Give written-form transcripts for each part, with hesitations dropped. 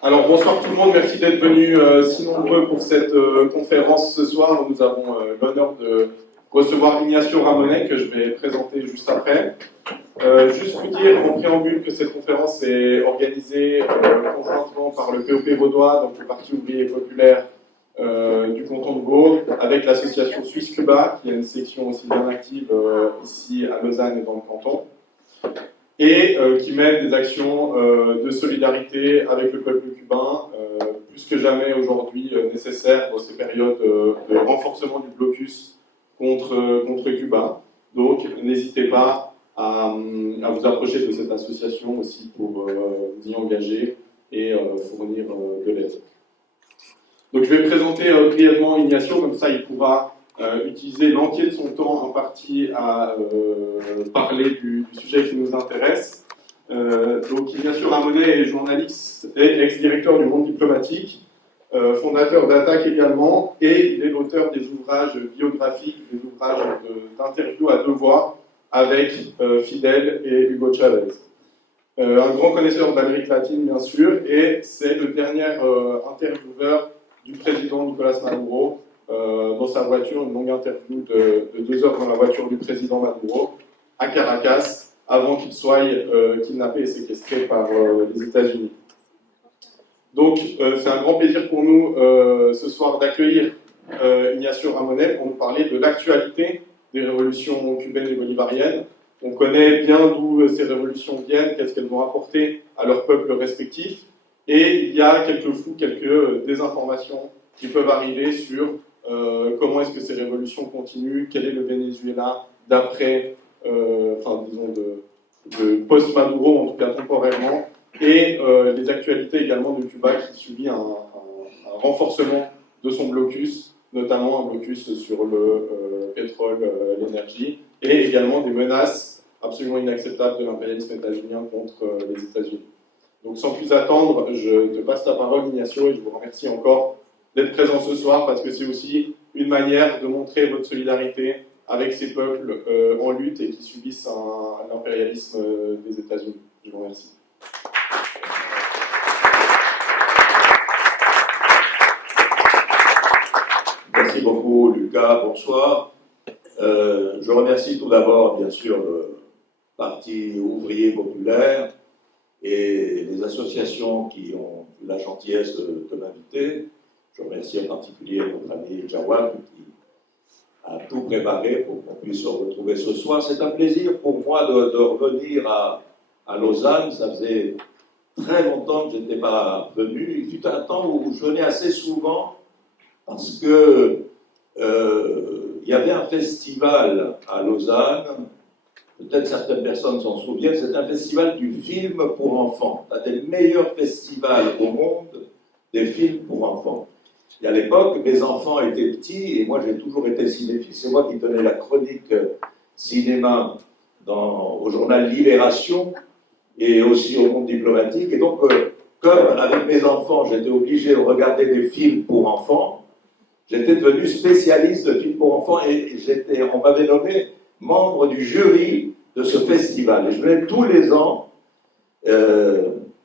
Alors bonsoir tout le monde, merci d'être venus si nombreux pour cette conférence ce soir. Nous avons l'honneur de recevoir Ignacio Ramonet que je vais présenter juste après. Juste vous dire en préambule que cette conférence est organisée conjointement par le POP vaudois, donc le Parti ouvrier populaire du canton de Vaud, avec l'association Suisse Cuba, qui a une section aussi bien active ici à Lausanne et dans le canton, et qui mène des actions de solidarité avec le peuple cubain, plus que jamais aujourd'hui nécessaire dans ces périodes de renforcement du blocus contre Cuba. Donc n'hésitez pas à vous approcher de cette association aussi pour vous y engager et fournir de l'aide. Donc je vais présenter brièvement Ignacio, comme ça il pourra utiliser l'entier de son temps en partie à parler du sujet qui nous intéresse. Donc Ignacio Ramonet est journaliste et ex-directeur du Monde diplomatique, fondateur d'Attaque également, et il est l'auteur des ouvrages biographiques, des ouvrages d'interviews à deux voix avec Fidel et Hugo Chavez. Un grand connaisseur d'Amérique latine bien sûr, et c'est le dernier intervieweur du président Nicolás Maduro, dans sa voiture, une longue interview de 2 heures dans la voiture du président Maduro, à Caracas, avant qu'il soit kidnappé et séquestré par les États-Unis. Donc, c'est un grand plaisir pour nous ce soir d'accueillir Ignacio Ramonet pour nous parler de l'actualité des révolutions cubaines et bolivariennes. On connaît bien d'où ces révolutions viennent, qu'est-ce qu'elles vont apporter à leurs peuples respectifs, et il y a quelques désinformations qui peuvent arriver sur comment est-ce que ces révolutions continuent, quel est le Venezuela d'après, disons de post-Maduro, en tout cas temporairement, et les actualités également de Cuba qui subit un renforcement de son blocus, notamment un blocus sur le pétrole, l'énergie, et également des menaces absolument inacceptables de l'impérialisme états-unien contre les États-Unis. Donc sans plus attendre, je te passe la parole Ignacio et je vous remercie encore d'être présent ce soir parce que c'est aussi une manière de montrer votre solidarité avec ces peuples en lutte et qui subissent l'impérialisme des États-Unis. Je vous remercie. Merci beaucoup Lucas, bonsoir. Je remercie tout d'abord bien sûr le Parti ouvrier populaire et les associations qui ont eu la gentillesse de m'inviter. Je remercie en particulier notre ami Jawad qui a tout préparé pour qu'on puisse se retrouver ce soir. C'est un plaisir pour moi de revenir à Lausanne. Ça faisait très longtemps que je n'étais pas venu. Il fut un temps où je venais assez souvent parce que il y avait un festival à Lausanne. Peut-être certaines personnes s'en souviennent. C'est un festival du film pour enfants. Un des meilleurs festivals au monde des films pour enfants. Et à l'époque, mes enfants étaient petits et moi j'ai toujours été cinéphile. C'est moi qui tenais la chronique cinéma au journal Libération et aussi au Monde diplomatique. Et donc, comme avec mes enfants, j'étais obligé de regarder des films pour enfants, j'étais devenu spécialiste de films pour enfants et on m'avait nommé membre du jury de ce festival. Et je venais tous les ans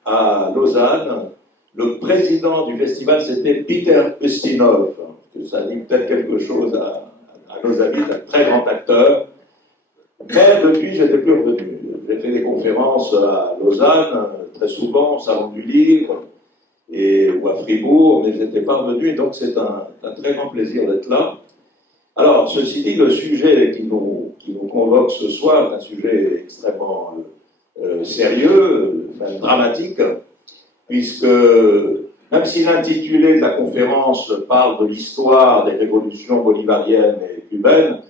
à Lausanne. Le président du festival, c'était Peter Ustinov. Ça dit peut-être quelque chose à nos amis, un très grand acteur. Mais depuis, je n'étais plus revenu. J'ai fait des conférences à Lausanne, très souvent, au Salon du Livre, ou à Fribourg, mais je n'étais pas revenu, et donc c'est un très grand plaisir d'être là. Alors, ceci dit, le sujet qui nous convoque ce soir est un sujet extrêmement sérieux, même dramatique, puisque même si l'intitulé de la conférence parle de l'histoire des révolutions bolivariennes et cubaines,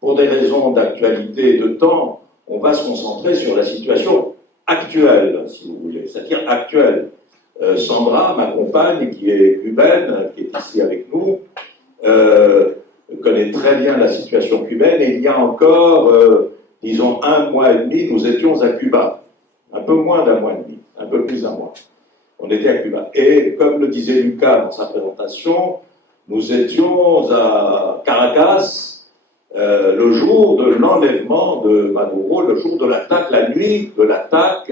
pour des raisons d'actualité et de temps, on va se concentrer sur la situation actuelle, si vous voulez, c'est-à-dire actuelle. Sandra, ma compagne, qui est cubaine, qui est ici avec nous, connaît très bien la situation cubaine, et il y a encore, disons, 1 mois et demi, nous étions à Cuba. Un peu moins d'1 mois et demi, un peu plus d'1 mois. On était à Cuba. Et comme le disait Lucas dans sa présentation, nous étions à Caracas le jour de l'enlèvement de Maduro, le jour de l'attaque, la nuit de l'attaque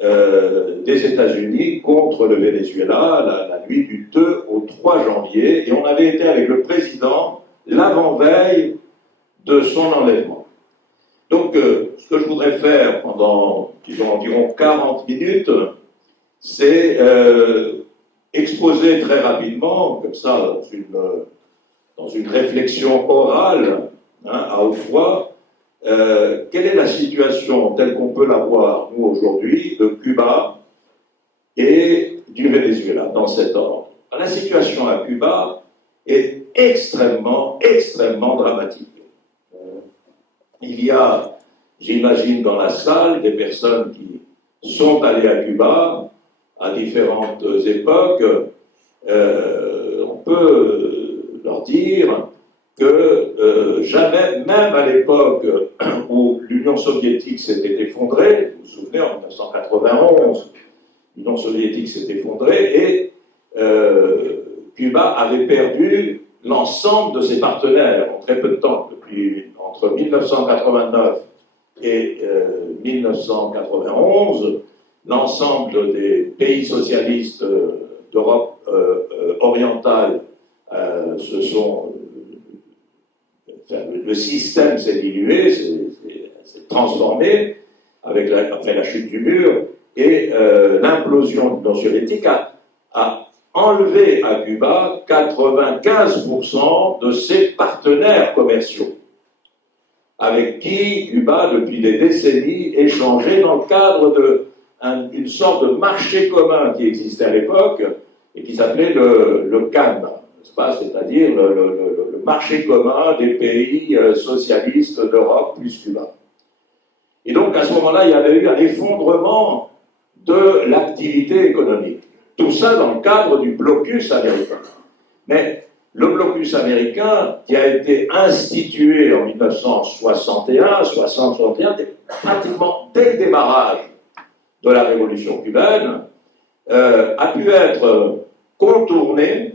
des États-Unis contre le Venezuela la nuit du 2 au 3 janvier, et on avait été avec le président l'avant-veille de son enlèvement. Donc, ce que je voudrais faire pendant, disons, environ 40 minutes, c'est exposer très rapidement, comme ça, dans une réflexion orale, à haute voix, quelle est la situation telle qu'on peut la voir, nous, aujourd'hui, de Cuba et du Venezuela, dans cet ordre. La situation à Cuba est extrêmement, extrêmement dramatique. Il y a, j'imagine, dans la salle, des personnes qui sont allées à Cuba à différentes époques. On peut leur dire que jamais, même à l'époque où l'Union soviétique s'était effondrée, vous vous souvenez, en 1991, l'Union soviétique s'est effondrée et Cuba avait perdu l'ensemble de ses partenaires en très peu de temps, entre 1989 et 1991, l'ensemble des pays socialistes d'Europe orientale le système s'est dilué, s'est transformé après la chute du mur, et l'implosion de l'Union soviétique a enlevé à Cuba 95% de ses partenaires commerciaux, avec qui Cuba, depuis des décennies, échangeait dans le cadre d'une sorte de marché commun qui existait à l'époque et qui s'appelait le CAN, c'est-à-dire le marché commun des pays socialistes d'Europe plus Cuba. Et donc à ce moment-là, il y avait eu un effondrement de l'activité économique. Tout ça dans le cadre du blocus américain. Mais le blocus américain, qui a été institué en 1961, pratiquement dès le démarrage de la révolution cubaine, a pu être contourné,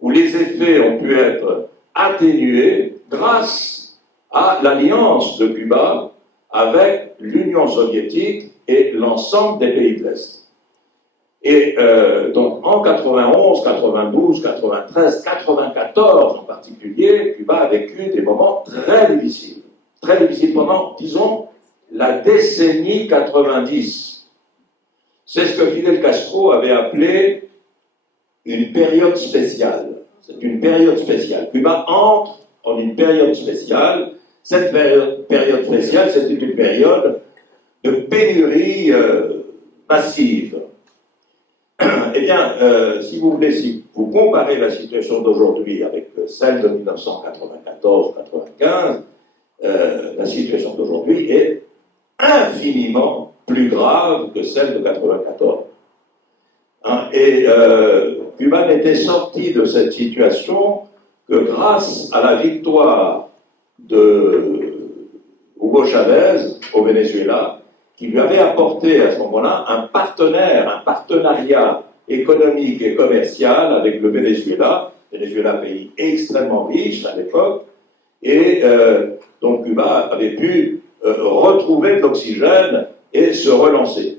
où les effets ont pu être atténués grâce à l'alliance de Cuba avec l'Union soviétique et l'ensemble des pays de l'Est. Et donc en 91, 92, 93, 94 en particulier, Cuba a vécu des moments très difficiles pendant, disons, la décennie 90. C'est ce que Fidel Castro avait appelé une période spéciale. C'est une période spéciale. Cuba entre en une période spéciale. Cette période spéciale, c'était une période de pénurie massive. Eh bien, si vous voulez, si vous comparez la situation d'aujourd'hui avec celle de 1994-95, la situation d'aujourd'hui est infiniment plus grave que celle de 1994. Et Cuba n'était sorti de cette situation que grâce à la victoire de Hugo Chavez au Venezuela, qui lui avait apporté à ce moment-là un partenariat économique et commercial avec le Venezuela, pays extrêmement riche à l'époque, et donc Cuba avait pu retrouver de l'oxygène et se relancer.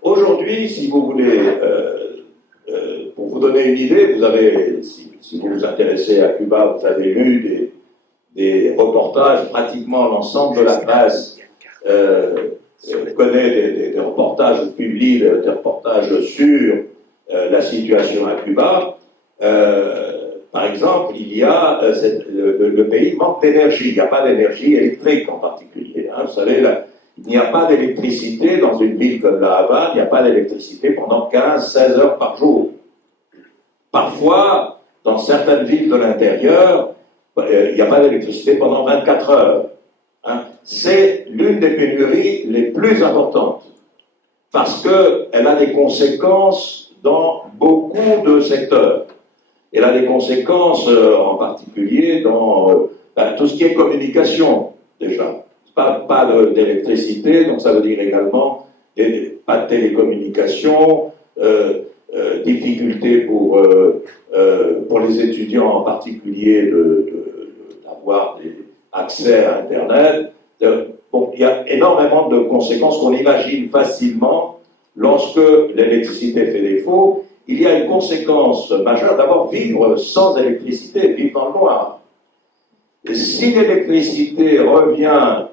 Aujourd'hui, si vous voulez, pour vous donner une idée, vous avez, si vous vous intéressez à Cuba, vous avez lu des reportages, pratiquement l'ensemble de la presse connaît des reportages publiés, des reportages sur la situation à Cuba. Par exemple, il y a le pays manque d'énergie, il n'y a pas d'énergie électrique en particulier. Vous savez, il n'y a pas d'électricité dans une ville comme La Havane, il n'y a pas d'électricité pendant 15-16 heures par jour. Parfois, dans certaines villes de l'intérieur, il n'y a pas d'électricité pendant 24 heures. C'est l'une des pénuries les plus importantes, parce qu'elle a des conséquences dans beaucoup de secteurs. Elle a des conséquences en particulier dans tout ce qui est communication, déjà. Pas d'électricité, donc ça veut dire également pas de télécommunications, difficultés pour les étudiants en particulier d'avoir accès à Internet. Donc il y a énormément de conséquences qu'on imagine facilement lorsque l'électricité fait défaut. Il y a une conséquence majeure, d'abord vivre sans électricité, vivre dans le noir. Et si l'électricité revient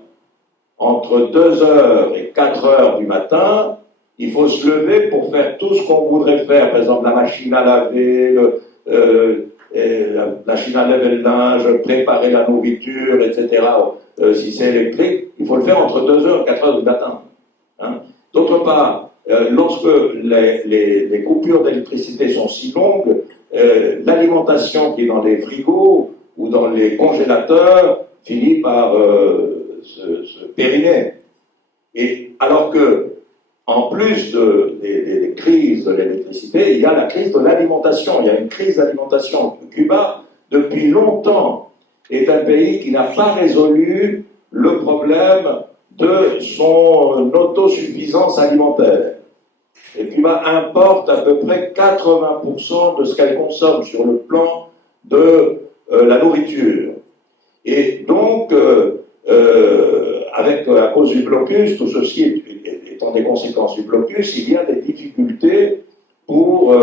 entre 2h et 4h du matin, il faut se lever pour faire tout ce qu'on voudrait faire, par exemple la machine à laver, la machine à laver le linge, préparer la nourriture, etc. Si c'est électrique, il faut le faire entre 2h et 4h du matin. Hein. D'autre part, lorsque les coupures d'électricité sont si longues, l'alimentation qui est dans les frigos ou dans les congélateurs finit par se périner. Et alors que, en plus des crises de l'électricité, il y a la crise de l'alimentation. Il y a une crise d'alimentation. Cuba, depuis longtemps, est un pays qui n'a pas résolu le problème de son autosuffisance alimentaire. Et Cuba importe à peu près 80% de ce qu'elle consomme sur le plan de la nourriture. Et donc, à cause du blocus, tout ceci étant des conséquences du blocus, il y a des difficultés pour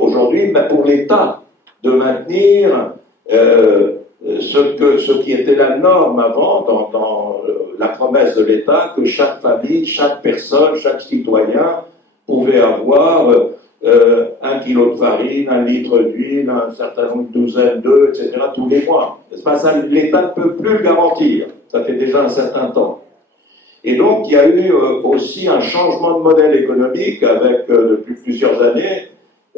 aujourd'hui, pour l'État de maintenir ce qui était la norme avant dans la promesse de l'État que chaque famille, chaque personne, chaque citoyen pouvait avoir 1 kilo de farine, 1 litre d'huile, un certain nombre, une douzaine d'œufs, etc. tous les mois. C'est pas ça, l'État ne peut plus le garantir. Ça fait déjà un certain temps. Et donc, il y a eu aussi un changement de modèle économique avec, depuis plusieurs années,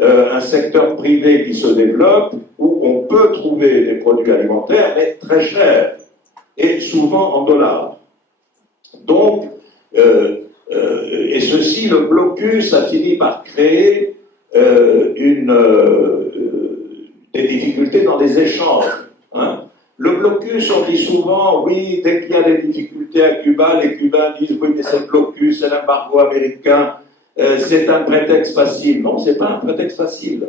un secteur privé qui se développe où on peut trouver des produits alimentaires, mais très chers, et souvent en dollars. Donc, et ceci, le blocus a fini par créer des difficultés dans les échanges. Hein. Le blocus, on dit souvent, oui, dès qu'il y a des difficultés à Cuba, les Cubains disent, oui, mais c'est le blocus, c'est l'embargo américain, c'est un prétexte facile. Non, c'est pas un prétexte facile.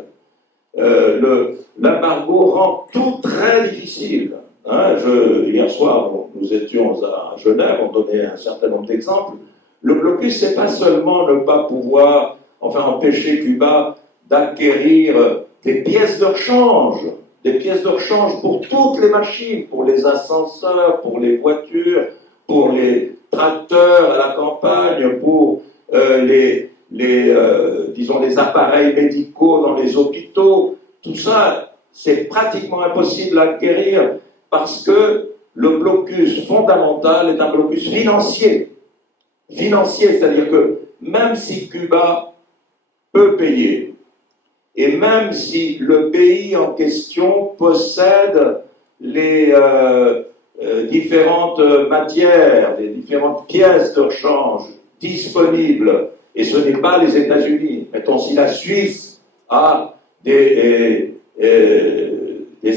L'embargo rend tout très difficile. Hein. Hier soir, nous étions à Genève, on donnait un certain nombre d'exemples. Le blocus, c'est pas seulement ne pas pouvoir, empêcher Cuba d'acquérir des pièces de rechange pour toutes les machines, pour les ascenseurs, pour les voitures, pour les tracteurs à la campagne, pour les appareils médicaux dans les hôpitaux. Tout ça, c'est pratiquement impossible à acquérir parce que le blocus fondamental est un blocus financier. C'est-à-dire que même si Cuba peut payer, et même si le pays en question possède les différentes matières, les différentes pièces de rechange disponibles, et ce n'est pas les États-Unis. Mettons, si la Suisse a des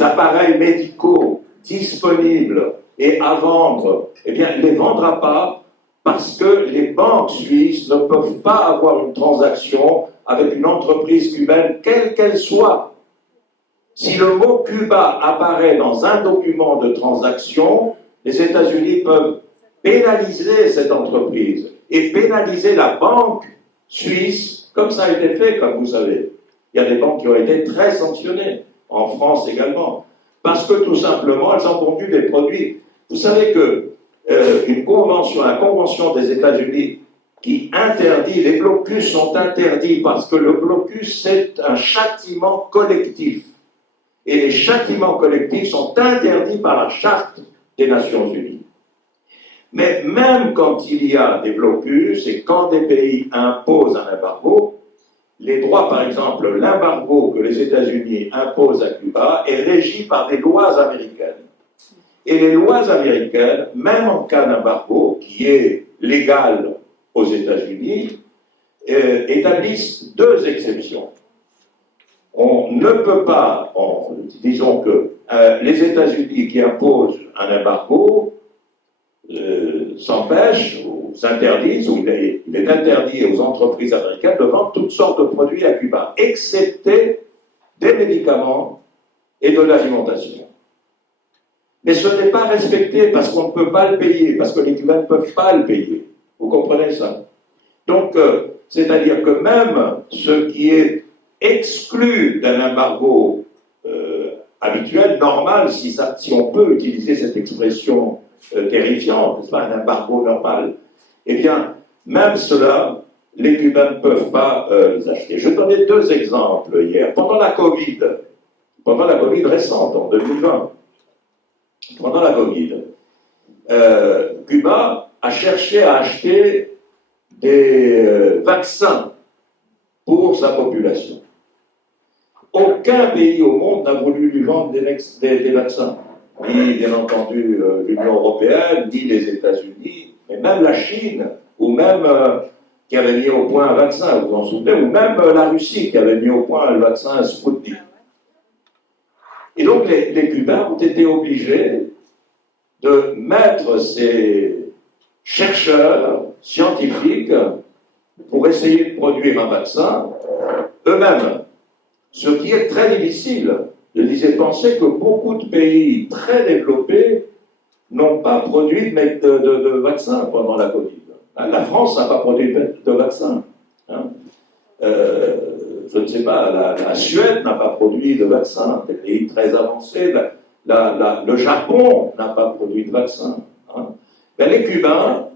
appareils médicaux disponibles et à vendre, eh bien, il ne les vendra pas parce que les banques suisses ne peuvent pas avoir une transaction avec une entreprise cubaine, quelle qu'elle soit. Si le mot Cuba apparaît dans un document de transaction, les États-Unis peuvent pénaliser cette entreprise et pénaliser la banque suisse, comme ça a été fait, comme vous savez. Il y a des banques qui ont été très sanctionnées, en France également, parce que tout simplement, elles ont vendu des produits. Vous savez que la Convention des États-Unis qui interdit, les blocus sont interdits parce que le blocus c'est un châtiment collectif. Et les châtiments collectifs sont interdits par la Charte des Nations Unies. Mais même quand il y a des blocus et quand des pays imposent un embargo, les droits, par exemple, l'embargo que les États-Unis imposent à Cuba est régi par des lois américaines. Et les lois américaines, même en cas d'embargo, qui est légal aux États-Unis, établissent deux exceptions. On ne peut pas, disons que les États-Unis qui imposent un embargo s'empêchent ou s'interdisent, ou il est interdit aux entreprises américaines de vendre toutes sortes de produits à Cuba, excepté des médicaments et de l'alimentation. Mais ce n'est pas respecté parce qu'on ne peut pas le payer, parce que les Cubains ne peuvent pas le payer. Vous comprenez ça? Donc, c'est-à-dire que même ce qui est exclu d'un embargo habituel, normal, si on peut utiliser cette expression terrifiante, n'est-ce pas, un embargo normal, eh bien, même cela, les Cubains ne peuvent pas les acheter. Je donnais 2 exemples hier. Pendant la Covid récente, en 2020, pendant la Covid, Cuba a cherché à acheter des vaccins pour sa population. Aucun pays au monde n'a voulu lui vendre des vaccins. Ni, bien entendu, l'Union européenne, ni les États-Unis, mais même la Chine, ou même qui avait mis au point un vaccin, vous vous en souvenez, ou même la Russie qui avait mis au point le vaccin Sputnik. Et donc les Cubains ont été obligés de mettre ces chercheurs scientifiques pour essayer de produire un vaccin eux-mêmes. Ce qui est très difficile. Je disais, penser que beaucoup de pays très développés n'ont pas produit de vaccins pendant la Covid. La France n'a pas produit de vaccin. Hein. Je ne sais pas, la Suède n'a pas produit de vaccin. Des pays très avancés. Le Japon n'a pas produit de vaccin. Hein. Ben, les Cubains,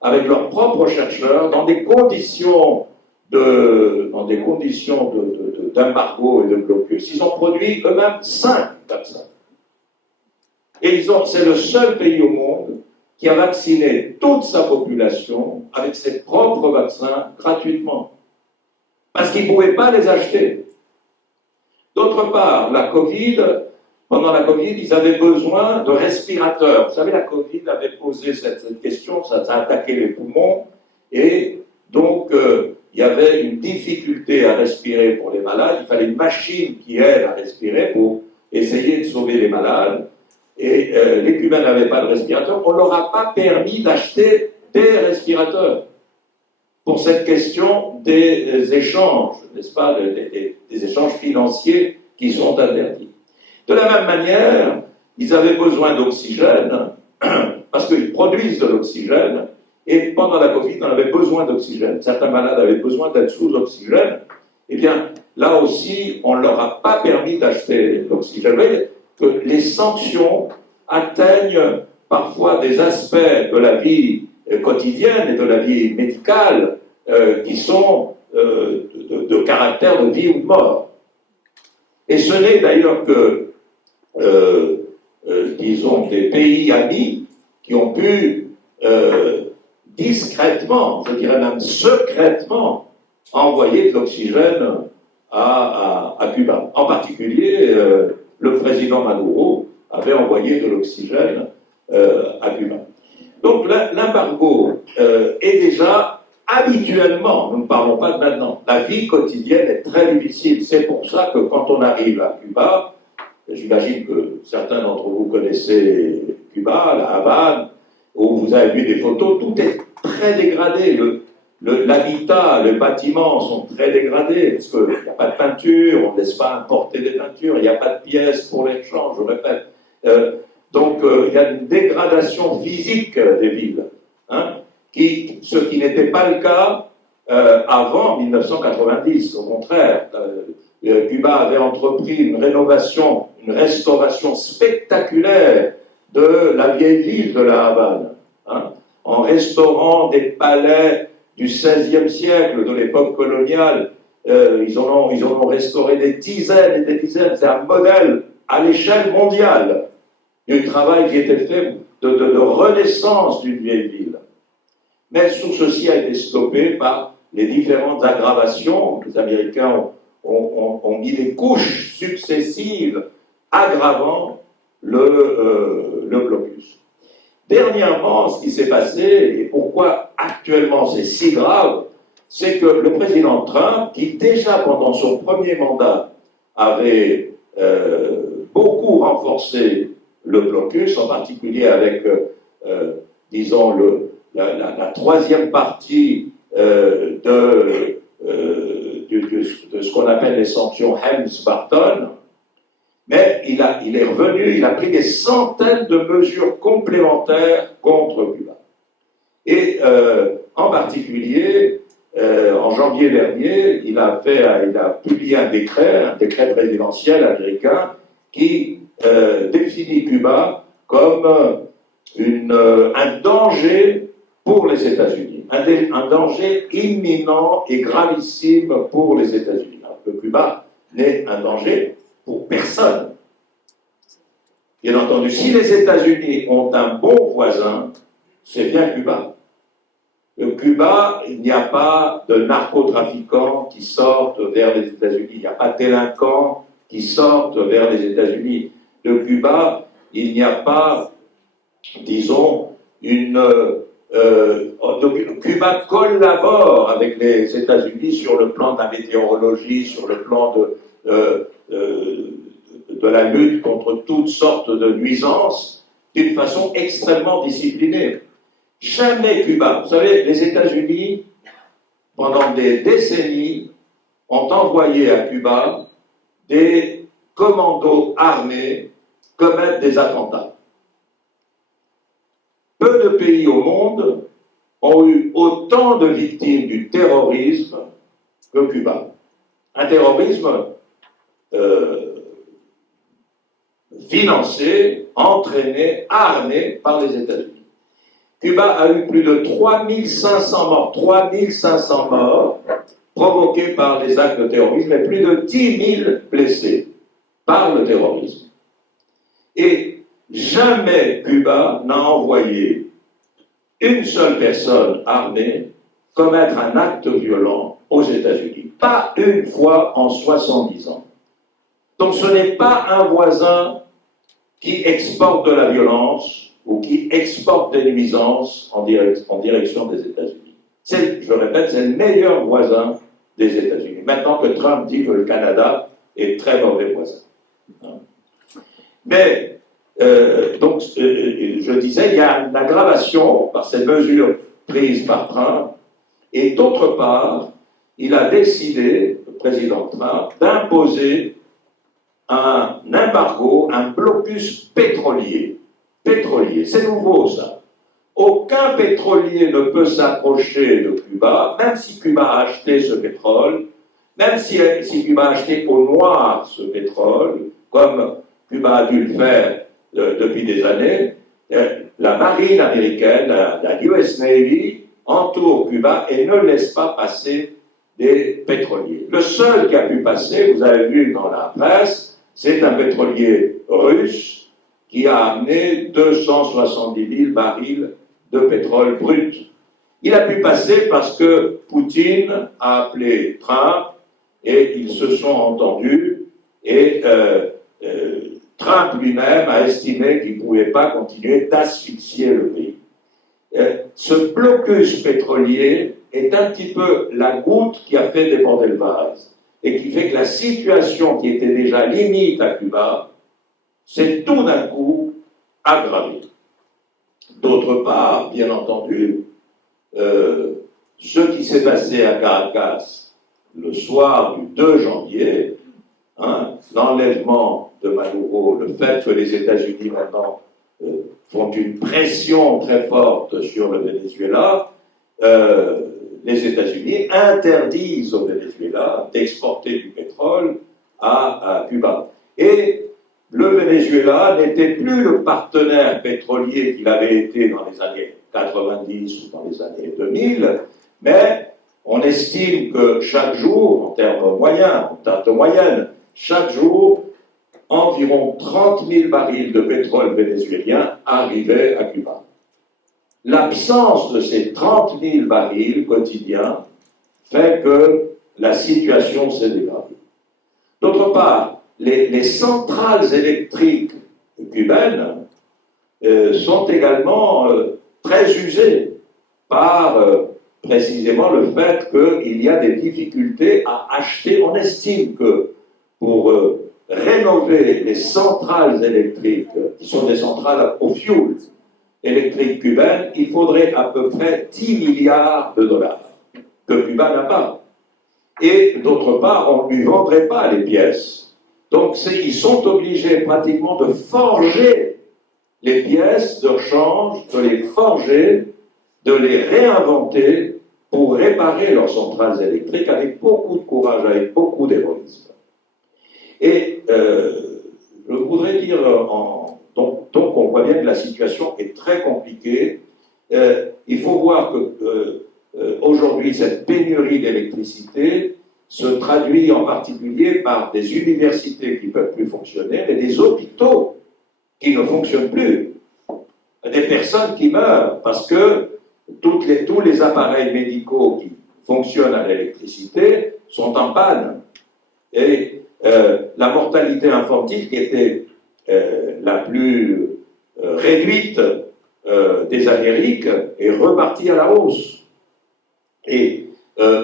avec leurs propres chercheurs, dans des conditions d'embargo et de blocus, ils ont produit eux-mêmes 5 vaccins. Et c'est le seul pays au monde qui a vacciné toute sa population avec ses propres vaccins gratuitement. Parce qu'ils ne pouvaient pas les acheter. D'autre part, pendant la Covid, ils avaient besoin de respirateurs. Vous savez, la Covid avait posé cette question, ça a attaqué les poumons, et donc il y avait une difficulté à respirer pour les malades. Il fallait une machine qui aide à respirer pour essayer de sauver les malades. Et les Cubains n'avaient pas de respirateurs. On ne leur a pas permis d'acheter des respirateurs pour cette question des échanges, n'est-ce pas, des échanges financiers qui sont interdits. De la même manière, ils avaient besoin d'oxygène, parce qu'ils produisent de l'oxygène, et pendant la Covid, on avait besoin d'oxygène. Certains malades avaient besoin d'être sous oxygène. Eh bien, là aussi, on ne leur a pas permis d'acheter l'oxygène. Vous voyez que les sanctions atteignent parfois des aspects de la vie quotidienne et de la vie médicale qui sont de caractère de vie ou de mort. Et ce n'est d'ailleurs que, disons, des pays amis qui ont pu discrètement, je dirais même secrètement, envoyer de l'oxygène à Cuba. En particulier, le président Maduro avait envoyé de l'oxygène à Cuba. Donc l'embargo est déjà habituellement, nous ne parlons pas de maintenant, la vie quotidienne est très difficile. C'est pour ça que quand on arrive à Cuba, j'imagine que certains d'entre vous connaissez Cuba, la Havane, où vous avez vu des photos, tout est très dégradé. L'habitat, les bâtiments sont très dégradés, parce qu'il n'y a pas de peinture, on ne laisse pas importer des peintures, il n'y a pas de pièces pour l'échange, je répète. Donc il y a une dégradation physique des villes, hein, ce qui n'était pas le cas avant 1990. Au contraire, Cuba avait entrepris une rénovation, une restauration spectaculaire de la vieille ville de la Havane, hein, en restaurant des palais du XVIe siècle, de l'époque coloniale. Ils en ont restauré des dizaines et des dizaines. C'est un modèle à l'échelle mondiale du travail qui était fait de renaissance d'une vieille ville. Mais tout ceci a été stoppé par les différentes aggravations. Les Américains ont mis des couches successives aggravant le blocus. Dernièrement, ce qui s'est passé, et pourquoi actuellement c'est si grave, c'est que le président Trump, qui déjà pendant son premier mandat avait beaucoup renforcé le blocus, en particulier avec, disons, la troisième partie de ce qu'on appelle les sanctions Helms-Burton, mais il a il est revenu, il a pris des centaines de mesures complémentaires contre Cuba. Et en particulier, en janvier dernier, il a publié un décret présidentiel américain qui définit Cuba comme un danger pour les États-Unis, un danger imminent et gravissime pour les États-Unis. Alors que Cuba n'est un danger pour personne. Bien entendu, si les États-Unis ont un bon voisin, c'est bien Cuba. Cuba, il n'y a pas de narcotrafiquants qui sortent vers les États-Unis, il n'y a pas de délinquants qui sortent vers les États-Unis. De Cuba, il n'y a pas, disons, Cuba collabore avec les États-Unis sur le plan de la météorologie, sur le plan de la lutte contre toutes sortes de nuisances, d'une façon extrêmement disciplinée. Jamais Cuba, vous savez, les États-Unis, pendant des décennies, ont envoyé à Cuba des commandos armés commettre des attentats. Peu de pays au monde ont eu autant de victimes du terrorisme que Cuba. Un terrorisme financé, entraîné, armé par les États-Unis. Cuba a eu plus de 3500 morts provoqués par les actes de terrorisme et plus de 10 000 blessés par le terrorisme. Et jamais Cuba n'a envoyé une seule personne armée commettre un acte violent aux États-Unis. Pas une fois en 70 ans. Donc ce n'est pas un voisin qui exporte de la violence ou qui exporte des nuisances en direction des États-Unis. Je répète, c'est le meilleur voisin des États-Unis. Maintenant que Trump dit que le Canada est très mauvais voisin. Mais, je disais, il y a une aggravation par ces mesures prises par Trump, et d'autre part, il a décidé, le président Trump, d'imposer un embargo, un blocus pétrolier. C'est nouveau ça. Aucun pétrolier ne peut s'approcher de Cuba, même si Cuba a acheté ce pétrole, même si Cuba a acheté au noir ce pétrole, comme Cuba a dû le faire depuis des années. La marine américaine, la US Navy, entoure Cuba et ne laisse pas passer des pétroliers. Le seul qui a pu passer, vous avez vu dans la presse, c'est un pétrolier russe qui a amené 270 000 barils de pétrole brut. Il a pu passer parce que Poutine a appelé Trump et ils se sont entendus et Trump lui-même a estimé qu'il ne pouvait pas continuer d'asphyxier le pays. Ce blocus pétrolier est un petit peu la goutte qui a fait déborder le vase et qui fait que la situation qui était déjà limite à Cuba s'est tout d'un coup aggravée. D'autre part, bien entendu, ce qui s'est passé à Caracas le soir du 2 janvier, l'enlèvement de Maduro, le fait que les États-Unis maintenant font une pression très forte sur le Venezuela, les États-Unis interdisent au Venezuela d'exporter du pétrole à Cuba. Et le Venezuela n'était plus le partenaire pétrolier qu'il avait été dans les années 90 ou dans les années 2000, mais on estime que chaque jour, en termes de moyenne, chaque jour, environ 30 000 barils de pétrole vénézuélien arrivaient à Cuba. L'absence de ces 30 000 barils quotidiens fait que la situation s'est dégradée. D'autre part, les centrales électriques cubaines sont également très usées par précisément le fait qu'il y a des difficultés à acheter. On estime que pour rénover les centrales électriques, qui sont des centrales au fioul électriques cubaines, il faudrait à peu près 10 milliards de dollars que Cuba n'a pas. Et d'autre part, on ne lui vendrait pas les pièces. Donc ils sont obligés pratiquement de forger les pièces de rechange, de les forger, de les réinventer pour réparer leurs centrales électriques avec beaucoup de courage, avec beaucoup d'héroïsme. Et je voudrais dire, donc on voit bien que la situation est très compliquée. Il faut voir que aujourd'hui, cette pénurie d'électricité se traduit en particulier par des universités qui ne peuvent plus fonctionner, mais des hôpitaux qui ne fonctionnent plus, des personnes qui meurent parce que tous les appareils médicaux qui fonctionnent à l'électricité sont en panne. Et la mortalité infantile, qui était la plus réduite des Amériques, est repartie à la hausse. Et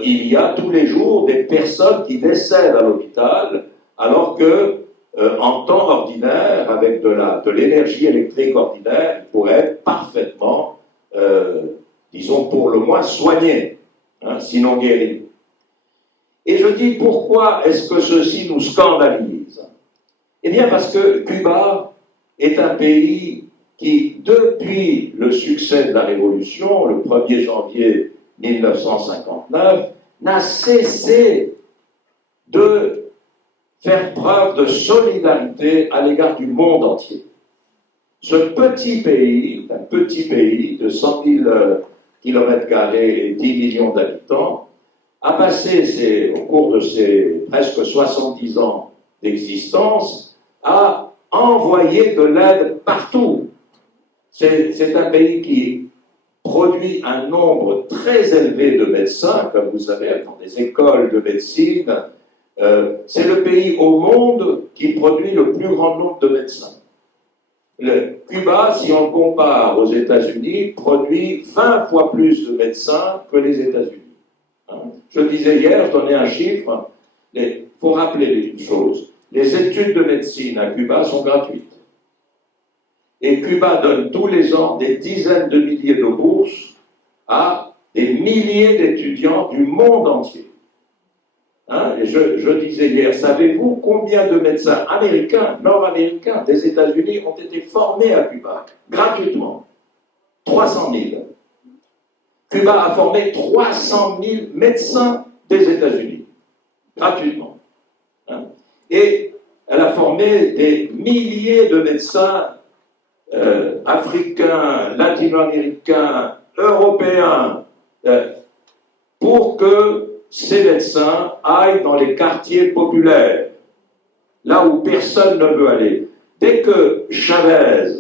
il y a tous les jours des personnes qui décèdent à l'hôpital, alors que en temps ordinaire, avec de l'énergie électrique ordinaire, ils pourraient être parfaitement, disons pour le moins, soignés, hein, sinon guéris. Et je dis, pourquoi est-ce que ceci nous scandalise? Eh bien parce que Cuba est un pays qui, depuis le succès de la Révolution, le 1er janvier 1959, n'a cessé de faire preuve de solidarité à l'égard du monde entier. Ce petit pays, un petit pays de 100 000 km² et 10 millions d'habitants, a passé au cours de ses presque 70 ans d'existence à envoyer de l'aide partout. C'est un pays qui produit un nombre très élevé de médecins, comme vous savez, dans des écoles de médecine. C'est le pays au monde qui produit le plus grand nombre de médecins. Cuba, si on le compare aux États-Unis, produit 20 fois plus de médecins que les États-Unis. Je disais hier, je donnais un chiffre, il faut rappeler une chose, les études de médecine à Cuba sont gratuites. Et Cuba donne tous les ans des dizaines de milliers de bourses à des milliers d'étudiants du monde entier. Et je disais hier, savez-vous combien de médecins américains, nord-américains, des États-Unis ont été formés à Cuba, gratuitement? 300 000. Cuba a formé 300 000 médecins des États-Unis, gratuitement. Et elle a formé des milliers de médecins africains, latino-américains, européens, pour que ces médecins aillent dans les quartiers populaires, là où personne ne veut aller. Dès que Chavez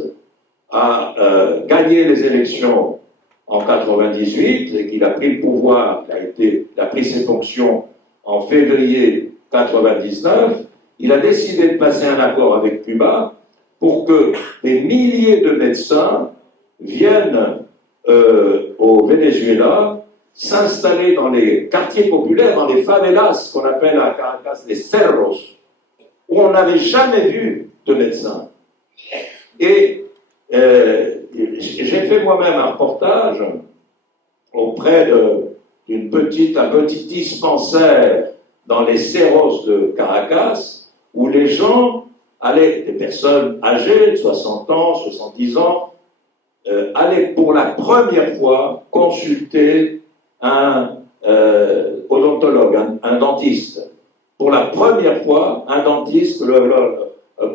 a gagné les élections en 1998 et qu'il a pris le pouvoir, il a pris ses fonctions en février 1999, il a décidé de passer un accord avec Cuba pour que des milliers de médecins viennent au Venezuela s'installer dans les quartiers populaires, dans les favelas, qu'on appelle à Caracas les cerros, où on n'avait jamais vu de médecins. Et j'ai fait moi-même un reportage auprès d'un petit dispensaire dans les cerros de Caracas, où les gens allaient, des personnes âgées, de 60 ans, 70 ans, allaient pour la première fois consulter un odontologue, un dentiste. Pour la première fois, un dentiste leur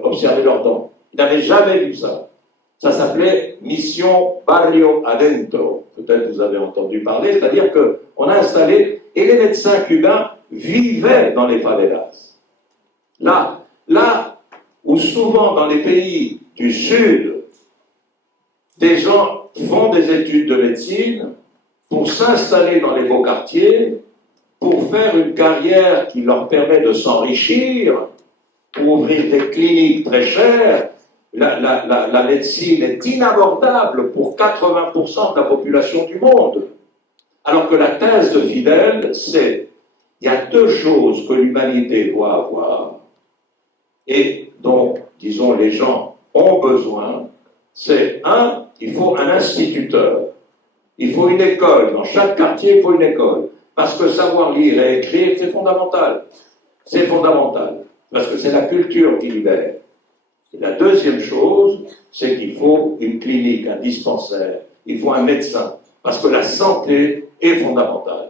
observer leurs dents. Ils n'avaient jamais vu ça. Ça s'appelait Mission Barrio Adentro. Peut-être vous avez entendu parler, c'est-à-dire qu'on a installé, et les médecins cubains vivaient dans les favelas. Là où souvent dans les pays du Sud, des gens font des études de médecine pour s'installer dans les beaux quartiers, pour faire une carrière qui leur permet de s'enrichir, pour ouvrir des cliniques très chères. La médecine est inabordable pour 80% de la population du monde. Alors que la thèse de Fidel, c'est il y a deux choses que l'humanité doit avoir et dont, disons, les gens ont besoin. C'est il faut un instituteur. Il faut une école. Dans chaque quartier, il faut une école. Parce que savoir lire et écrire, c'est fondamental. C'est fondamental. parce que c'est la culture qui libère. Et la deuxième chose, c'est qu'il faut une clinique, un dispensaire, il faut un médecin, parce que la santé est fondamentale.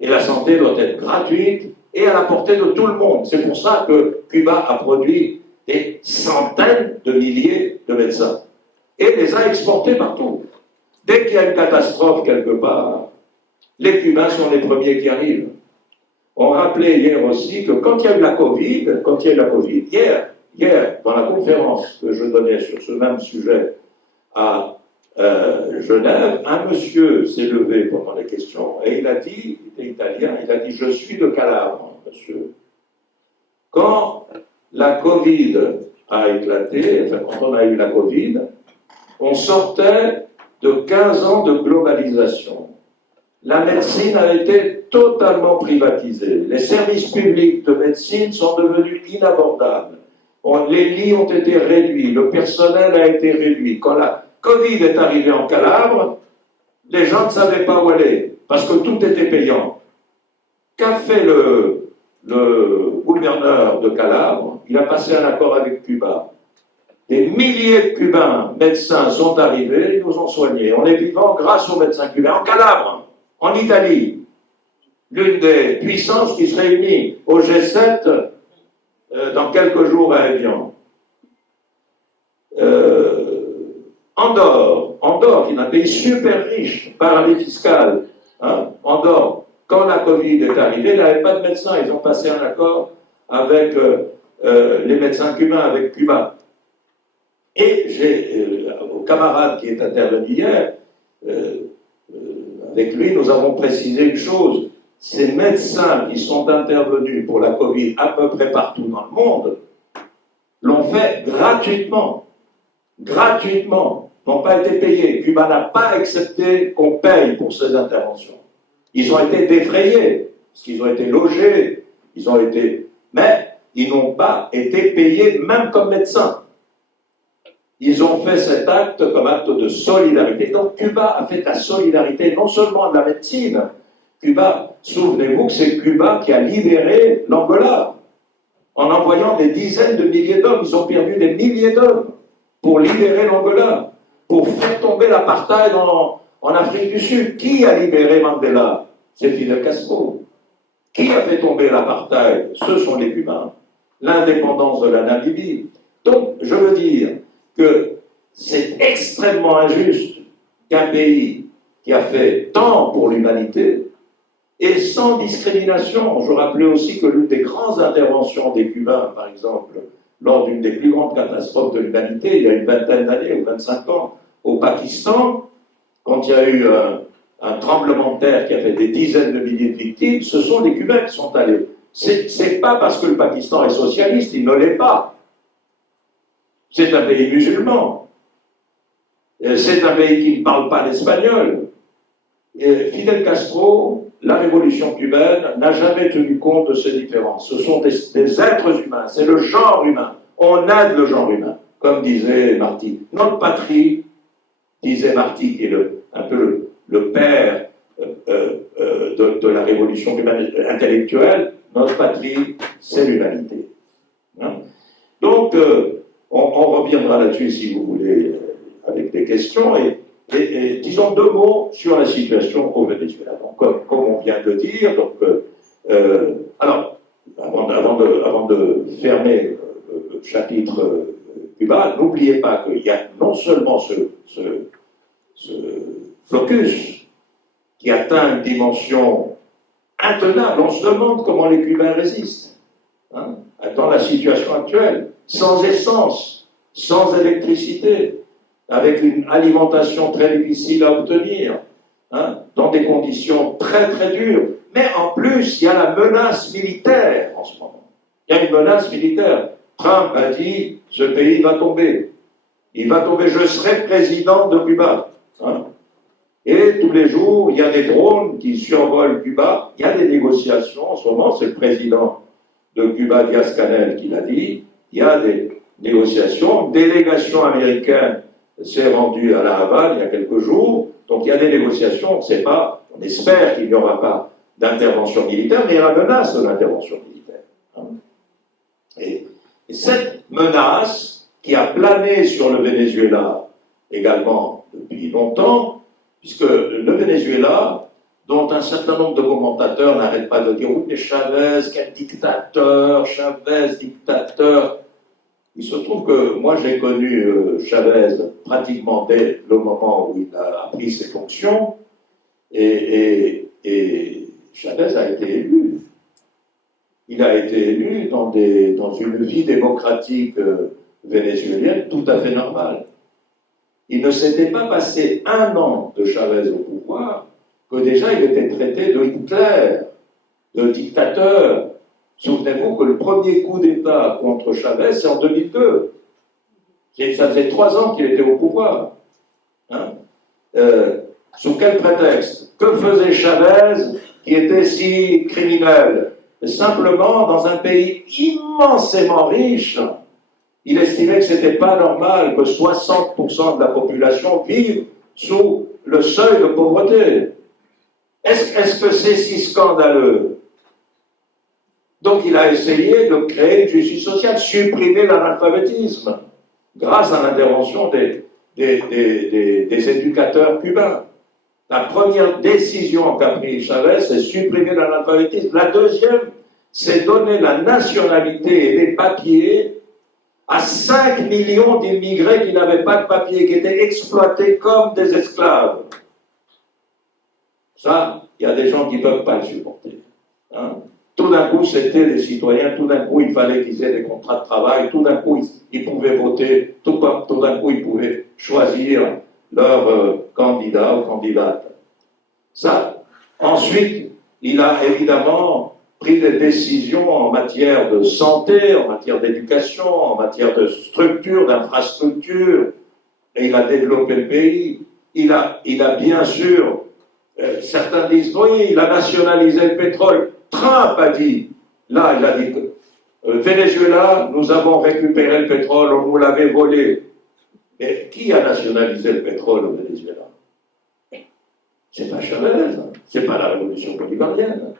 Et la santé doit être gratuite et à la portée de tout le monde. C'est pour ça que Cuba a produit des centaines de milliers de médecins et les a exportés partout. Dès qu'il y a une catastrophe quelque part, les Cubains sont les premiers qui arrivent. On rappelait hier aussi que quand il y a eu la Covid, hier, dans la conférence que je donnais sur ce même sujet à Genève, un monsieur s'est levé pendant les questions et il a dit, il était italien, il a dit « Je suis de Calabre, monsieur. » Quand la Covid a éclaté, enfin, quand on a eu la Covid, on sortait de 15 ans de globalisation. La médecine a été totalement privatisée. Les services publics de médecine sont devenus inabordables. Les lits ont été réduits, le personnel a été réduit. Quand la Covid est arrivée en Calabre, les gens ne savaient pas où aller, parce que tout était payant. Qu'a fait le gouverneur de Calabre? Il a passé un accord avec Cuba. Des milliers de Cubains, médecins, sont arrivés, ils nous ont soignés. On est vivant grâce aux médecins cubains. En Calabre, en Italie, l'une des puissances qui se réunit au G7 dans quelques jours à Evian. Andorre, qui est un pays super riche, paradis fiscal. Andorre, quand la Covid est arrivée, il n'avait pas de médecins. Ils ont passé un accord avec les médecins cubains, avec Cuba. Et j'ai au camarade qui est intervenu hier, avec lui, nous avons précisé une chose. Ces médecins qui sont intervenus pour la Covid à peu près partout dans le monde l'ont fait gratuitement. Gratuitement. N'ont pas été payés. Cuba n'a pas accepté qu'on paye pour ces interventions. Ils ont été défrayés, parce qu'ils ont été logés, mais ils n'ont pas été payés même comme médecins. Ils ont fait cet acte comme acte de solidarité. Donc Cuba a fait la solidarité non seulement de la médecine. Cuba, souvenez-vous que c'est Cuba qui a libéré l'Angola en envoyant des dizaines de milliers d'hommes. Ils ont perdu des milliers d'hommes pour libérer l'Angola, pour faire tomber l'apartheid en Afrique du Sud. Qui a libéré Mandela? C'est Fidel Castro. Qui a fait tomber l'apartheid? Ce sont les Cubains. L'indépendance de la Namibie. Donc, je veux dire que c'est extrêmement injuste qu'un pays qui a fait tant pour l'humanité et sans discrimination. Je rappelais aussi que l'une des grandes interventions des Cubains, par exemple, lors d'une des plus grandes catastrophes de l'humanité, il y a une vingtaine d'années ou 25 ans, au Pakistan, quand il y a eu un tremblement de terre qui a fait des dizaines de milliers de victimes, ce sont les Cubains qui sont allés. C'est pas parce que le Pakistan est socialiste, il ne l'est pas. C'est un pays musulman. C'est un pays qui ne parle pas l'espagnol. Fidel Castro, la révolution cubaine, n'a jamais tenu compte de ces différences. Ce sont des êtres humains, c'est le genre humain. On aide le genre humain, comme disait Marty. Notre patrie, disait Marty, qui est un peu le père de la révolution cubaine intellectuelle, notre patrie, c'est l'humanité. Donc, on reviendra là-dessus si vous voulez, avec des questions, et disons deux mots sur la situation au Venezuela. Donc, comme on vient de dire, donc, alors, avant de fermer le chapitre Cuba, n'oubliez pas qu'il y a non seulement ce blocus qui atteint une dimension intenable. On se demande comment les Cubains résistent dans la situation actuelle, sans essence, sans électricité, avec une alimentation très difficile à obtenir, dans des conditions très très dures. Mais en plus, il y a la menace militaire en ce moment. Il y a une menace militaire. Trump a dit, ce pays va tomber. Il va tomber, je serai président de Cuba. Et tous les jours, il y a des drones qui survolent Cuba. Il y a des négociations en ce moment. C'est le président de Cuba, Diaz-Canel, qui l'a dit. Il y a des négociations. Une délégation américaine s'est rendue à La Havane il y a quelques jours. Donc il y a des négociations. On espère qu'il n'y aura pas d'intervention militaire, mais il y a la menace de l'intervention militaire. Et cette menace qui a plané sur le Venezuela également depuis longtemps, puisque le Venezuela, dont un certain nombre de commentateurs n'arrêtent pas de dire « Oui, mais Chavez, quel dictateur, Chavez, dictateur ». Il se trouve que moi j'ai connu Chavez pratiquement dès le moment où il a pris ses fonctions, et Chavez a été élu. Il a été élu dans une vie démocratique vénézuélienne tout à fait normale. Il ne s'était pas passé un an de Chavez au pouvoir que déjà il était traité de Hitler, de dictateur. Souvenez-vous que le premier coup d'État contre Chavez, c'est en 2002. Ça faisait 3 ans qu'il était au pouvoir. Hein? Sous quel prétexte? Que faisait Chavez qui était si criminel? Simplement, dans un pays immensément riche, il estimait que ce n'était pas normal que 60% de la population vive sous le seuil de pauvreté. Est-ce que c'est si scandaleux? Donc il a essayé de créer une justice sociale, supprimer l'analphabétisme, grâce à l'intervention des éducateurs cubains. La première décision qu'a prise Chavez, c'est supprimer l'analphabétisme. La deuxième, c'est donner la nationalité et les papiers à 5 millions d'immigrés qui n'avaient pas de papiers, qui étaient exploités comme des esclaves. Ça, il y a des gens qui ne peuvent pas le supporter. Hein? Tout d'un coup, c'était des citoyens, tout d'un coup, il fallait qu'ils aient des contrats de travail, tout d'un coup, ils pouvaient voter, tout d'un coup, ils pouvaient choisir leur candidat ou candidate. Ça. Ensuite, il a évidemment pris des décisions en matière de santé, en matière d'éducation, en matière de structure, d'infrastructure, et il a développé le pays. Il a bien sûr, certains disent, oui, il a nationalisé le pétrole. Trump a dit, là, il a dit, Venezuela, nous avons récupéré le pétrole, on nous l'avait volé. Mais qui a nationalisé le pétrole au Venezuela? C'est pas Chavez, c'est pas la révolution bolivarienne.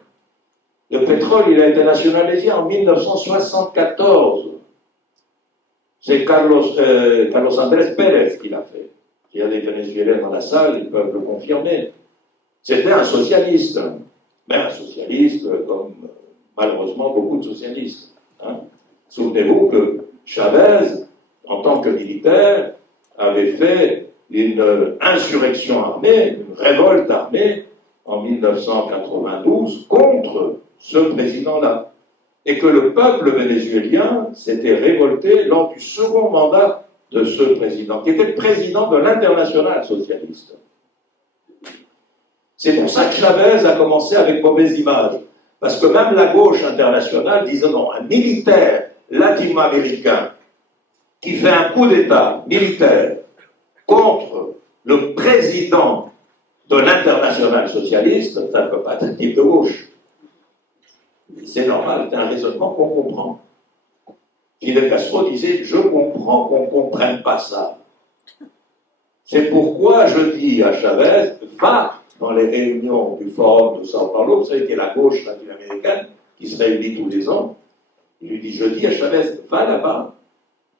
Le pétrole, il a été nationalisé en 1974. C'est Carlos Andrés Pérez qui l'a fait. Il y a des Vénézuéliens dans la salle, ils peuvent le confirmer. C'était un socialiste, mais un socialiste comme malheureusement beaucoup de socialistes. Hein. Souvenez-vous que Chavez, en tant que militaire, avait fait une insurrection armée, une révolte armée, en 1992 contre ce président-là. Et que le peuple vénézuélien s'était révolté lors du second mandat de ce président, qui était le président de l'Internationale socialiste. C'est pour ça que Chavez a commencé avec mauvaise image. Parce que même la gauche internationale disait non, un militaire latino-américain qui fait un coup d'État militaire contre le président de l'Internationale socialiste, ça ne peut pas être un type de gauche. C'est normal, c'est un raisonnement qu'on comprend. Fidel Castro disait, je comprends qu'on ne comprenne pas ça. C'est pourquoi je dis à Chavez, va dans les réunions du Forum de Sao Paulo, vous savez qu'il y a la gauche latino-américaine qui se réunit tous les ans. Il lui dit, je dis à Chavez, va là-bas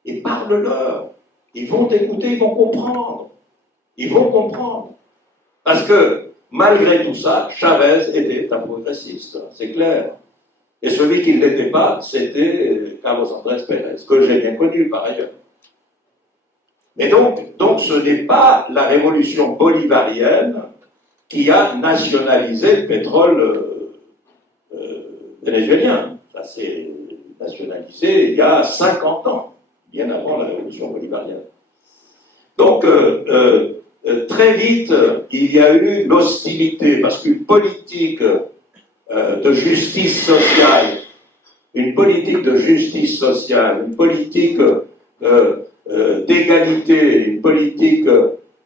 et parle-leur. Ils vont t'écouter, ils vont comprendre. Ils vont comprendre. Parce que, malgré tout ça, Chavez était un progressiste, c'est clair. Et celui qui ne l'était pas, c'était Carlos Andrés Pérez, que j'ai bien connu par ailleurs. Mais donc ce n'est pas la révolution bolivarienne qui a nationalisé le pétrole vénézuélien. Ça s'est nationalisé il y a 50 ans, bien avant la révolution bolivarienne. Donc, très vite, il y a eu l'hostilité, parce qu'une politique de justice sociale, une politique d'égalité, une politique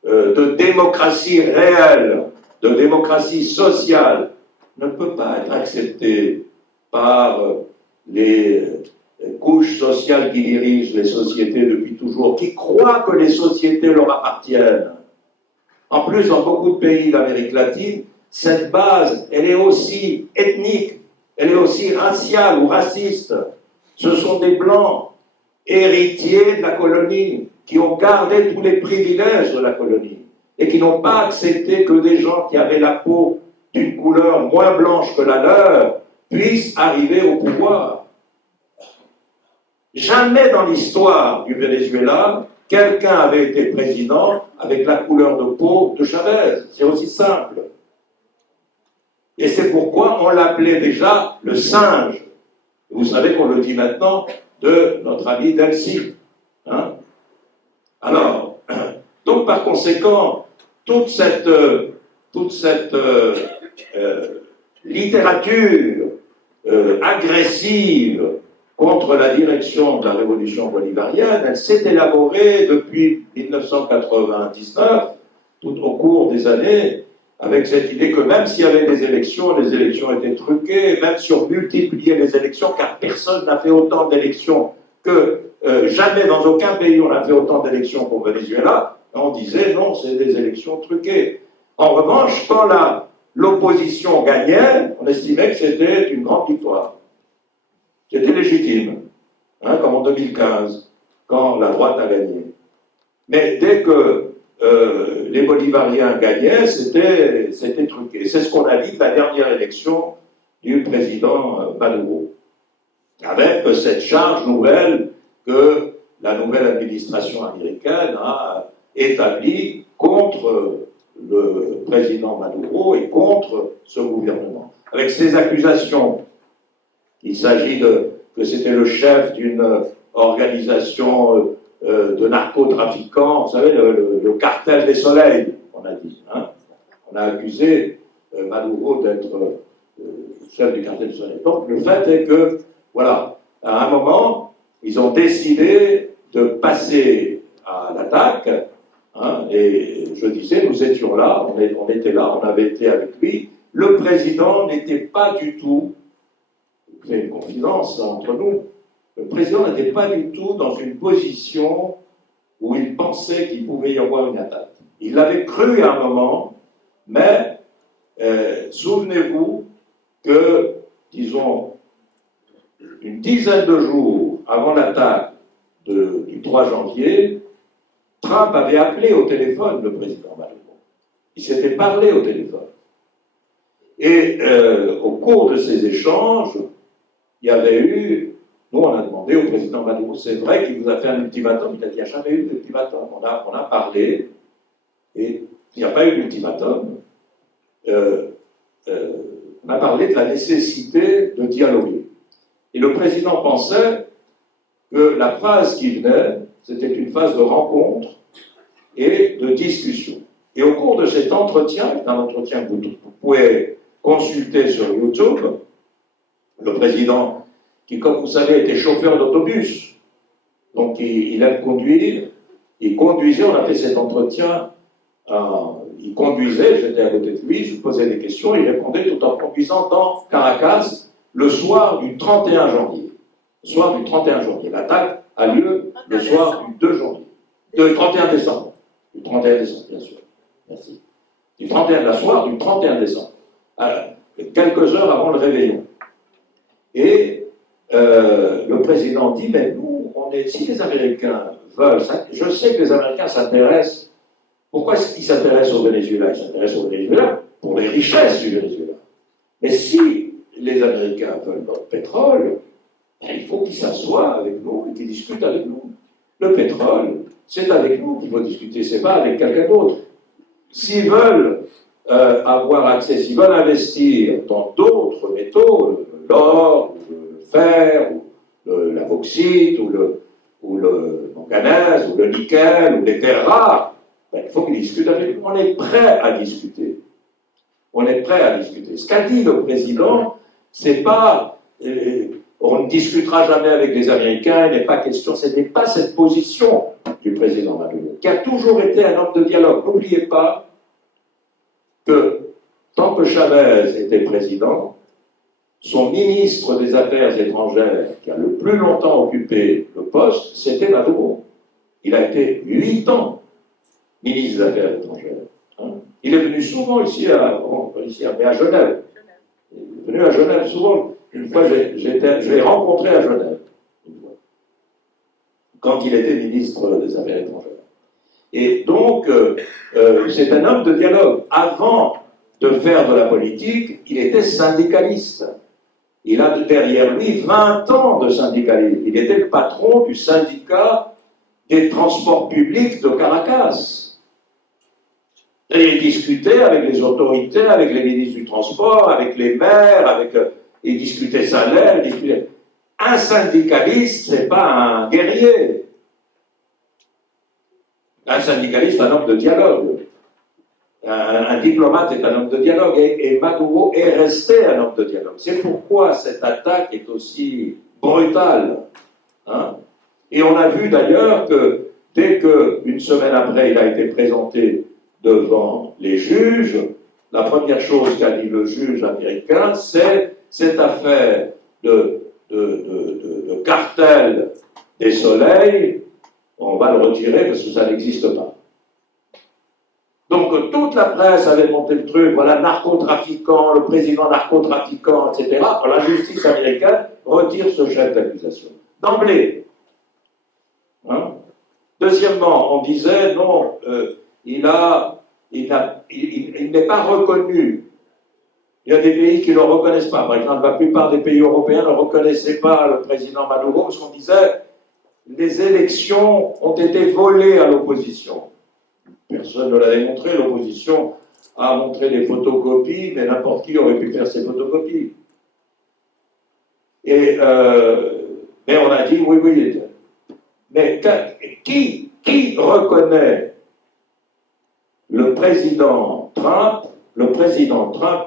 de démocratie réelle, de démocratie sociale, ne peut pas être acceptée par les couches sociales qui dirigent les sociétés depuis toujours, qui croient que les sociétés leur appartiennent. En plus, dans beaucoup de pays d'Amérique latine, cette base, elle est aussi ethnique, elle est aussi raciale ou raciste. Ce sont des Blancs héritiers de la colonie, qui ont gardé tous les privilèges de la colonie et qui n'ont pas accepté que des gens qui avaient la peau d'une couleur moins blanche que la leur puissent arriver au pouvoir. Jamais dans l'histoire du Venezuela, quelqu'un avait été président avec la couleur de peau de Chavez. C'est aussi simple. Et c'est pourquoi on l'appelait déjà le singe. Vous savez qu'on le dit maintenant de notre ami Delcy. Hein? Alors, donc par conséquent, toute cette littérature agressive contre la direction de la révolution bolivarienne, elle s'est élaborée depuis 1999, tout au cours des années, avec cette idée que même s'il y avait des élections, les élections étaient truquées, même si on multipliait les élections, car personne n'a fait autant d'élections que jamais dans aucun pays on n'a fait autant d'élections qu'au Venezuela, on disait non, c'est des élections truquées. En revanche, quand l'opposition gagnait, on estimait que c'était une grande victoire. C'était légitime, hein, comme en 2015, quand la droite a gagné. Mais dès que les bolivariens gagnaient, c'était truqué. C'est ce qu'on a dit de la dernière élection du président Maduro, avec cette charge nouvelle que la nouvelle administration américaine a établie contre le président Maduro et contre ce gouvernement. Avec ces accusations, il s'agit que c'était le chef d'une organisation de narcotrafiquants, vous savez, le cartel des soleils, on a dit. Hein. On a accusé Maduro d'être chef du cartel des soleils. Donc le fait est que, voilà, à un moment, ils ont décidé de passer à l'attaque, hein, et je disais, nous étions là, on était là, on avait été avec lui. Le président n'était pas du tout, je fais une confidence entre nous, le président n'était pas du tout dans une position où il pensait qu'il pouvait y avoir une attaque. Il l'avait cru à un moment, mais souvenez-vous que, disons, une dizaine de jours avant l'attaque du 3 janvier, Trump avait appelé au téléphone le président Maduro. Il s'était parlé au téléphone. Et au cours de ces échanges, il y avait eu, nous on a demandé au président Maduro, c'est vrai qu'il vous a fait un ultimatum, il a dit, il n'y a jamais eu d'ultimatum. On a parlé, et il n'y a pas eu d'ultimatum. On a parlé de la nécessité de dialoguer. Et le président pensait que la phase qui venait, c'était une phase de rencontre et de discussion. Et au cours de cet entretien, un entretien que vous pouvez consulter sur YouTube, le président, qui, comme vous savez, était chauffeur d'autobus, donc il aime conduire, il conduisait, on a fait cet entretien, il conduisait, j'étais à côté de lui, je posais des questions, il répondait tout en conduisant dans Caracas le soir du 31 janvier. Le soir du 31 janvier. L'attaque a lieu le soir du 2 janvier. Le 31 décembre. Du 31 décembre, bien sûr. Merci. Du 31, la soir du 31 décembre. Quelques heures avant le réveillon. Et le président dit, mais nous, si les Américains veulent, je sais que les Américains s'intéressent. Pourquoi est-ce qu'ils s'intéressent au Venezuela? Ils s'intéressent au Venezuela pour les richesses du Venezuela. Mais si les Américains veulent notre pétrole, il faut qu'ils s'assoient avec nous et qu'ils discutent avec nous. Le pétrole, c'est avec nous qu'il faut discuter, c'est pas avec quelqu'un d'autre. S'ils veulent avoir accès, s'ils veulent investir dans d'autres métaux, l'or, le fer, ou la bauxite, ou le manganèse, ou le nickel, ou les terres rares, il faut qu'ils discutent avec nous. On est prêt à discuter. On est prêt à discuter. Ce qu'a dit le président, c'est pas on ne discutera jamais avec les Américains, il n'est pas question, ce n'est pas cette position du président Maduro, qui a toujours été un homme de dialogue. N'oubliez pas que tant que Chavez était président, son ministre des Affaires étrangères, qui a le plus longtemps occupé le poste, c'était Maduro. Il a été 8 ans ministre des Affaires étrangères. Hein. Il est venu souvent ici mais à Genève. Il est venu à Genève souvent. Une fois, je l'ai rencontré à Genève. quand il était ministre des Affaires étrangères. Et donc, c'est un homme de dialogue. Avant de faire de la politique, il était syndicaliste. Il a derrière lui 20 ans de syndicalisme. Il était le patron du syndicat des transports publics de Caracas. Et il discutait avec les autorités, avec les ministres du transport, avec les maires, il discutait salaire, il discutait... Un syndicaliste, c'est pas un guerrier. Un syndicaliste, un homme de dialogue. Un diplomate est un homme de dialogue. Et Maduro est resté un homme de dialogue. C'est pourquoi cette attaque est aussi brutale. Hein? Et on a vu d'ailleurs que dès qu'une semaine après il a été présenté devant les juges, la première chose qu'a dit le juge américain, c'est cette affaire de cartel des soleils, on va le retirer parce que ça n'existe pas. Donc toute la presse avait monté le truc, voilà, narcotrafiquant, le président narcotrafiquant, etc. La justice américaine retire ce chef d'accusation. D'emblée. Hein? Deuxièmement, on disait, non, il n'est pas reconnu. Il y a des pays qui ne le reconnaissent pas. Par exemple, la plupart des pays européens ne reconnaissaient pas le président Maduro parce qu'on disait les élections ont été volées à l'opposition. Personne ne l'a démontré. L'opposition a montré des photocopies, mais n'importe qui aurait pu faire ces photocopies. Et, mais on a dit oui. Mais qui reconnaît le président Trump,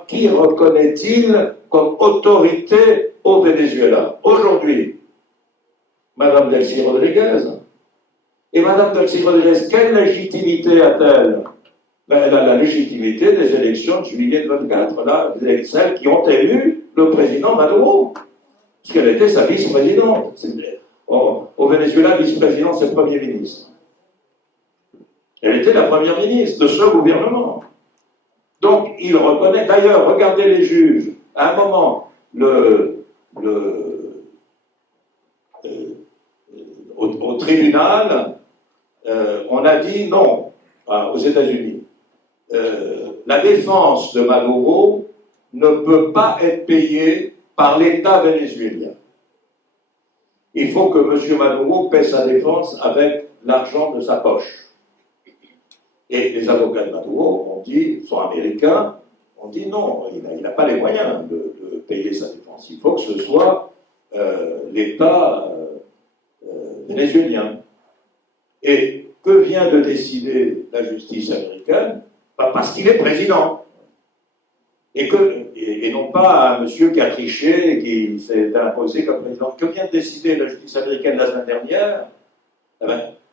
qui reconnaît-il comme autorité au Venezuela? Aujourd'hui, Madame Delcy Rodriguez. Et Madame Delcy Rodriguez, quelle légitimité a-t-elle? Ben, elle a la légitimité des élections de juillet 24, là, celles qui ont élu le président Maduro, parce qu'elle était sa vice-présidente. Au Venezuela, vice-président, c'est premier ministre. Elle était la première ministre de ce gouvernement. Donc, il reconnaît. D'ailleurs, regardez les juges. À un moment, au tribunal, on a dit non, aux États-Unis. La défense de Maduro ne peut pas être payée par l'État vénézuélien. Il faut que M. Maduro paie sa défense avec l'argent de sa poche. Et les avocats de Maduro sont américains, ont dit non, il n'a pas les moyens de payer sa défense. Il faut que ce soit l'État vénézuélien. Et que vient de décider la justice américaine? Parce qu'il est président. Et non pas un monsieur qui a triché et qui s'est imposé comme président. Que vient de décider la justice américaine la semaine dernière?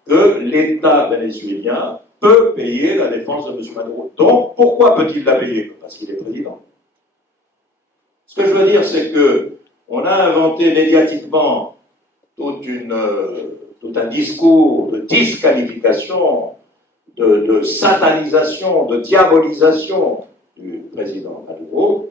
Que l'État vénézuélien peut payer la défense de M. Maduro. Donc, pourquoi peut-il la payer? Parce qu'il est président. Ce que je veux dire, c'est qu'on a inventé médiatiquement tout un discours de disqualification, de satanisation, de diabolisation du président Maduro,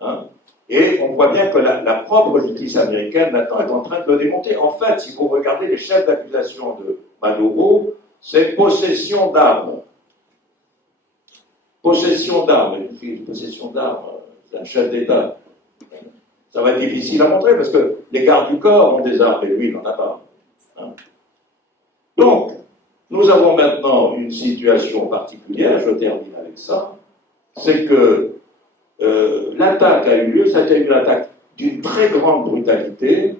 hein, et on voit bien que la propre justice américaine maintenant est en train de le démonter. En fait, si vous regardez les chefs d'accusation de Maduro, c'est possession d'armes. Possession d'armes, d'un chef d'État. Ça va être difficile à montrer parce que les gardes du corps ont des armes et lui, il n'en a pas. Hein. Donc, nous avons maintenant une situation particulière, je termine avec ça, c'est que l'attaque a eu lieu, ça a été une attaque d'une très grande brutalité,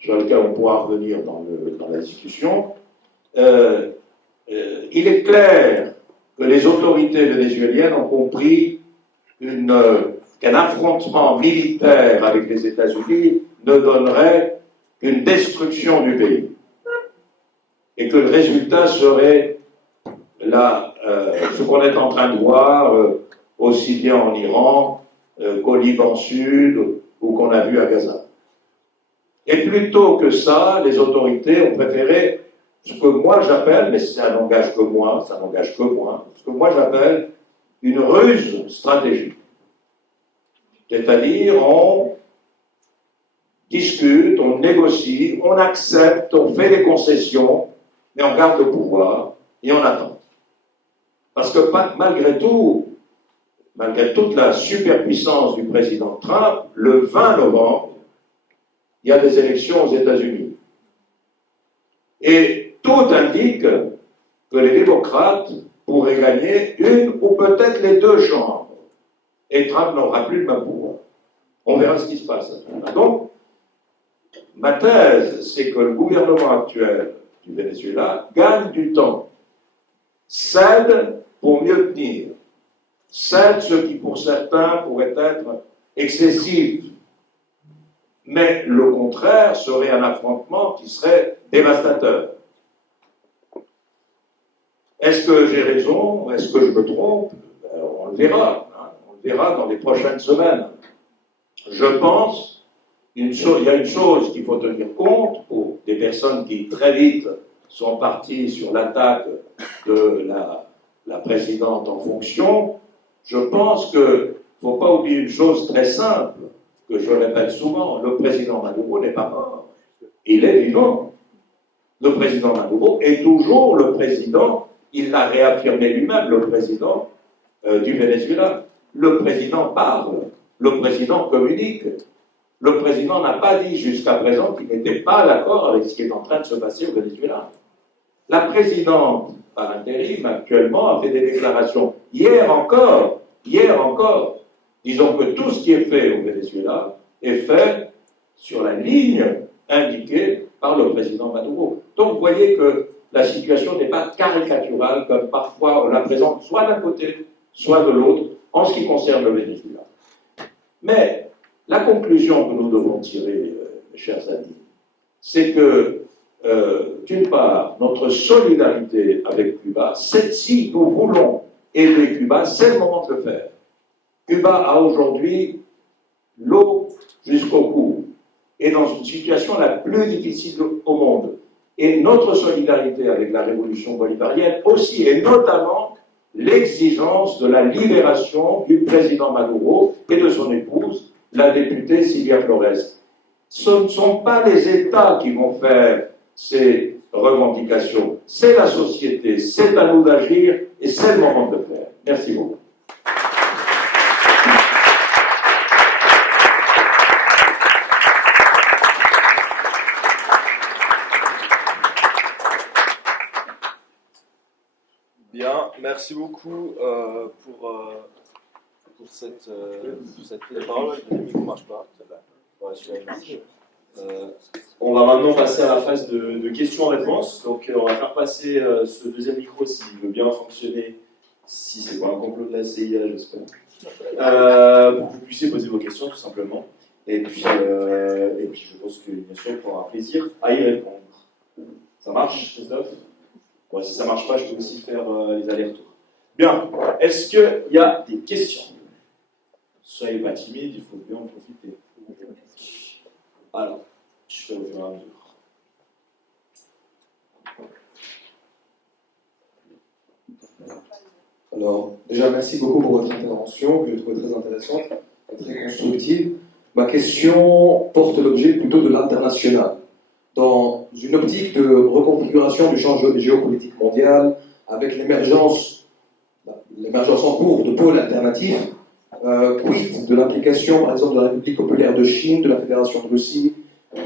sur laquelle on pourra revenir dans la discussion. Il est clair que les autorités vénézuéliennes ont compris qu'un affrontement militaire avec les États-Unis ne donnerait qu'une destruction du pays. Et que le résultat serait ce qu'on est en train de voir aussi bien en Iran qu'au Liban Sud ou qu'on a vu à Gaza. Et plutôt que ça, les autorités ont préféré ce que moi j'appelle, mais ça n'engage que moi, ce que moi j'appelle une ruse stratégique. C'est-à-dire, on discute, on négocie, on accepte, on fait des concessions, mais on garde le pouvoir et on attend. Parce que malgré tout, malgré toute la superpuissance du président Trump, le 20 novembre, il y a des élections aux États-Unis. Et tout indique que les démocrates pourraient gagner une ou peut-être les deux chambres. Et Trump n'aura plus le même pouvoir. On verra ce qui se passe à ce moment-là. Donc, ma thèse, c'est que le gouvernement actuel du Venezuela gagne du temps, cède pour mieux tenir, cède ce qui pour certains pourrait être excessif, mais le contraire serait un affrontement qui serait dévastateur. Est-ce que j'ai raison? Est-ce que je me trompe? On le verra. On le verra dans les prochaines semaines. Je pense qu'il y a une chose qu'il faut tenir compte pour des personnes qui très vite sont parties sur l'attaque de la présidente en fonction. Je pense qu'il ne faut pas oublier une chose très simple, que je répète souvent, le président Maduro n'est pas mort. Il est vivant. Le président Maduro est toujours le président, il l'a réaffirmé lui-même, le président du Venezuela. Le président parle, le président communique. Le président n'a pas dit jusqu'à présent qu'il n'était pas d'accord avec ce qui est en train de se passer au Venezuela. La présidente, par intérim, actuellement, a fait des déclarations. Hier encore, disons que tout ce qui est fait au Venezuela est fait sur la ligne indiquée par le président Maduro. Donc vous voyez que la situation n'est pas caricaturale comme parfois on la présente soit d'un côté, soit de l'autre, en ce qui concerne le Venezuela. Mais la conclusion que nous devons tirer, mes chers amis, c'est que, d'une part, notre solidarité avec Cuba, si nous voulons aider Cuba, c'est le moment de le faire. Cuba a aujourd'hui l'eau jusqu'au cou, est dans une situation la plus difficile au monde. Et notre solidarité avec la révolution bolivarienne aussi, et notamment l'exigence de la libération du président Maduro et de son épouse, la députée Silvia Flores. Ce ne sont pas les États qui vont faire ces revendications, c'est la société, c'est à nous d'agir et c'est le moment de le faire. Merci beaucoup. Bien, merci beaucoup pour cette prise de parole. Le micro ne marche pas. Ouais, celui-là, il marche. On va maintenant passer à la phase de questions-réponses. Donc, on va faire passer ce deuxième micro s'il veut bien fonctionner, si c'est pas un complot de la CIA, j'espère, pour que vous puissiez poser vos questions, tout simplement. Et puis je pense que bien sûr, on aura plaisir à y répondre. Ça marche, Christophe? Ouais, si ça ne marche pas, je peux aussi faire les allers-retours. Bien, est-ce qu'il y a des questions? Soyez pas timide, il faut bien en profiter. Alors, je fais au fur et à mesure. Alors, déjà, merci beaucoup pour votre intervention, que j'ai trouvée très intéressante et très constructive. Ma question porte l'objet plutôt de l'international. Dans une optique de reconfiguration du champ géopolitique mondial, avec l'émergence en cours de pôles alternatifs, quid de l'implication, par exemple, de la République populaire de Chine, de la Fédération de Russie,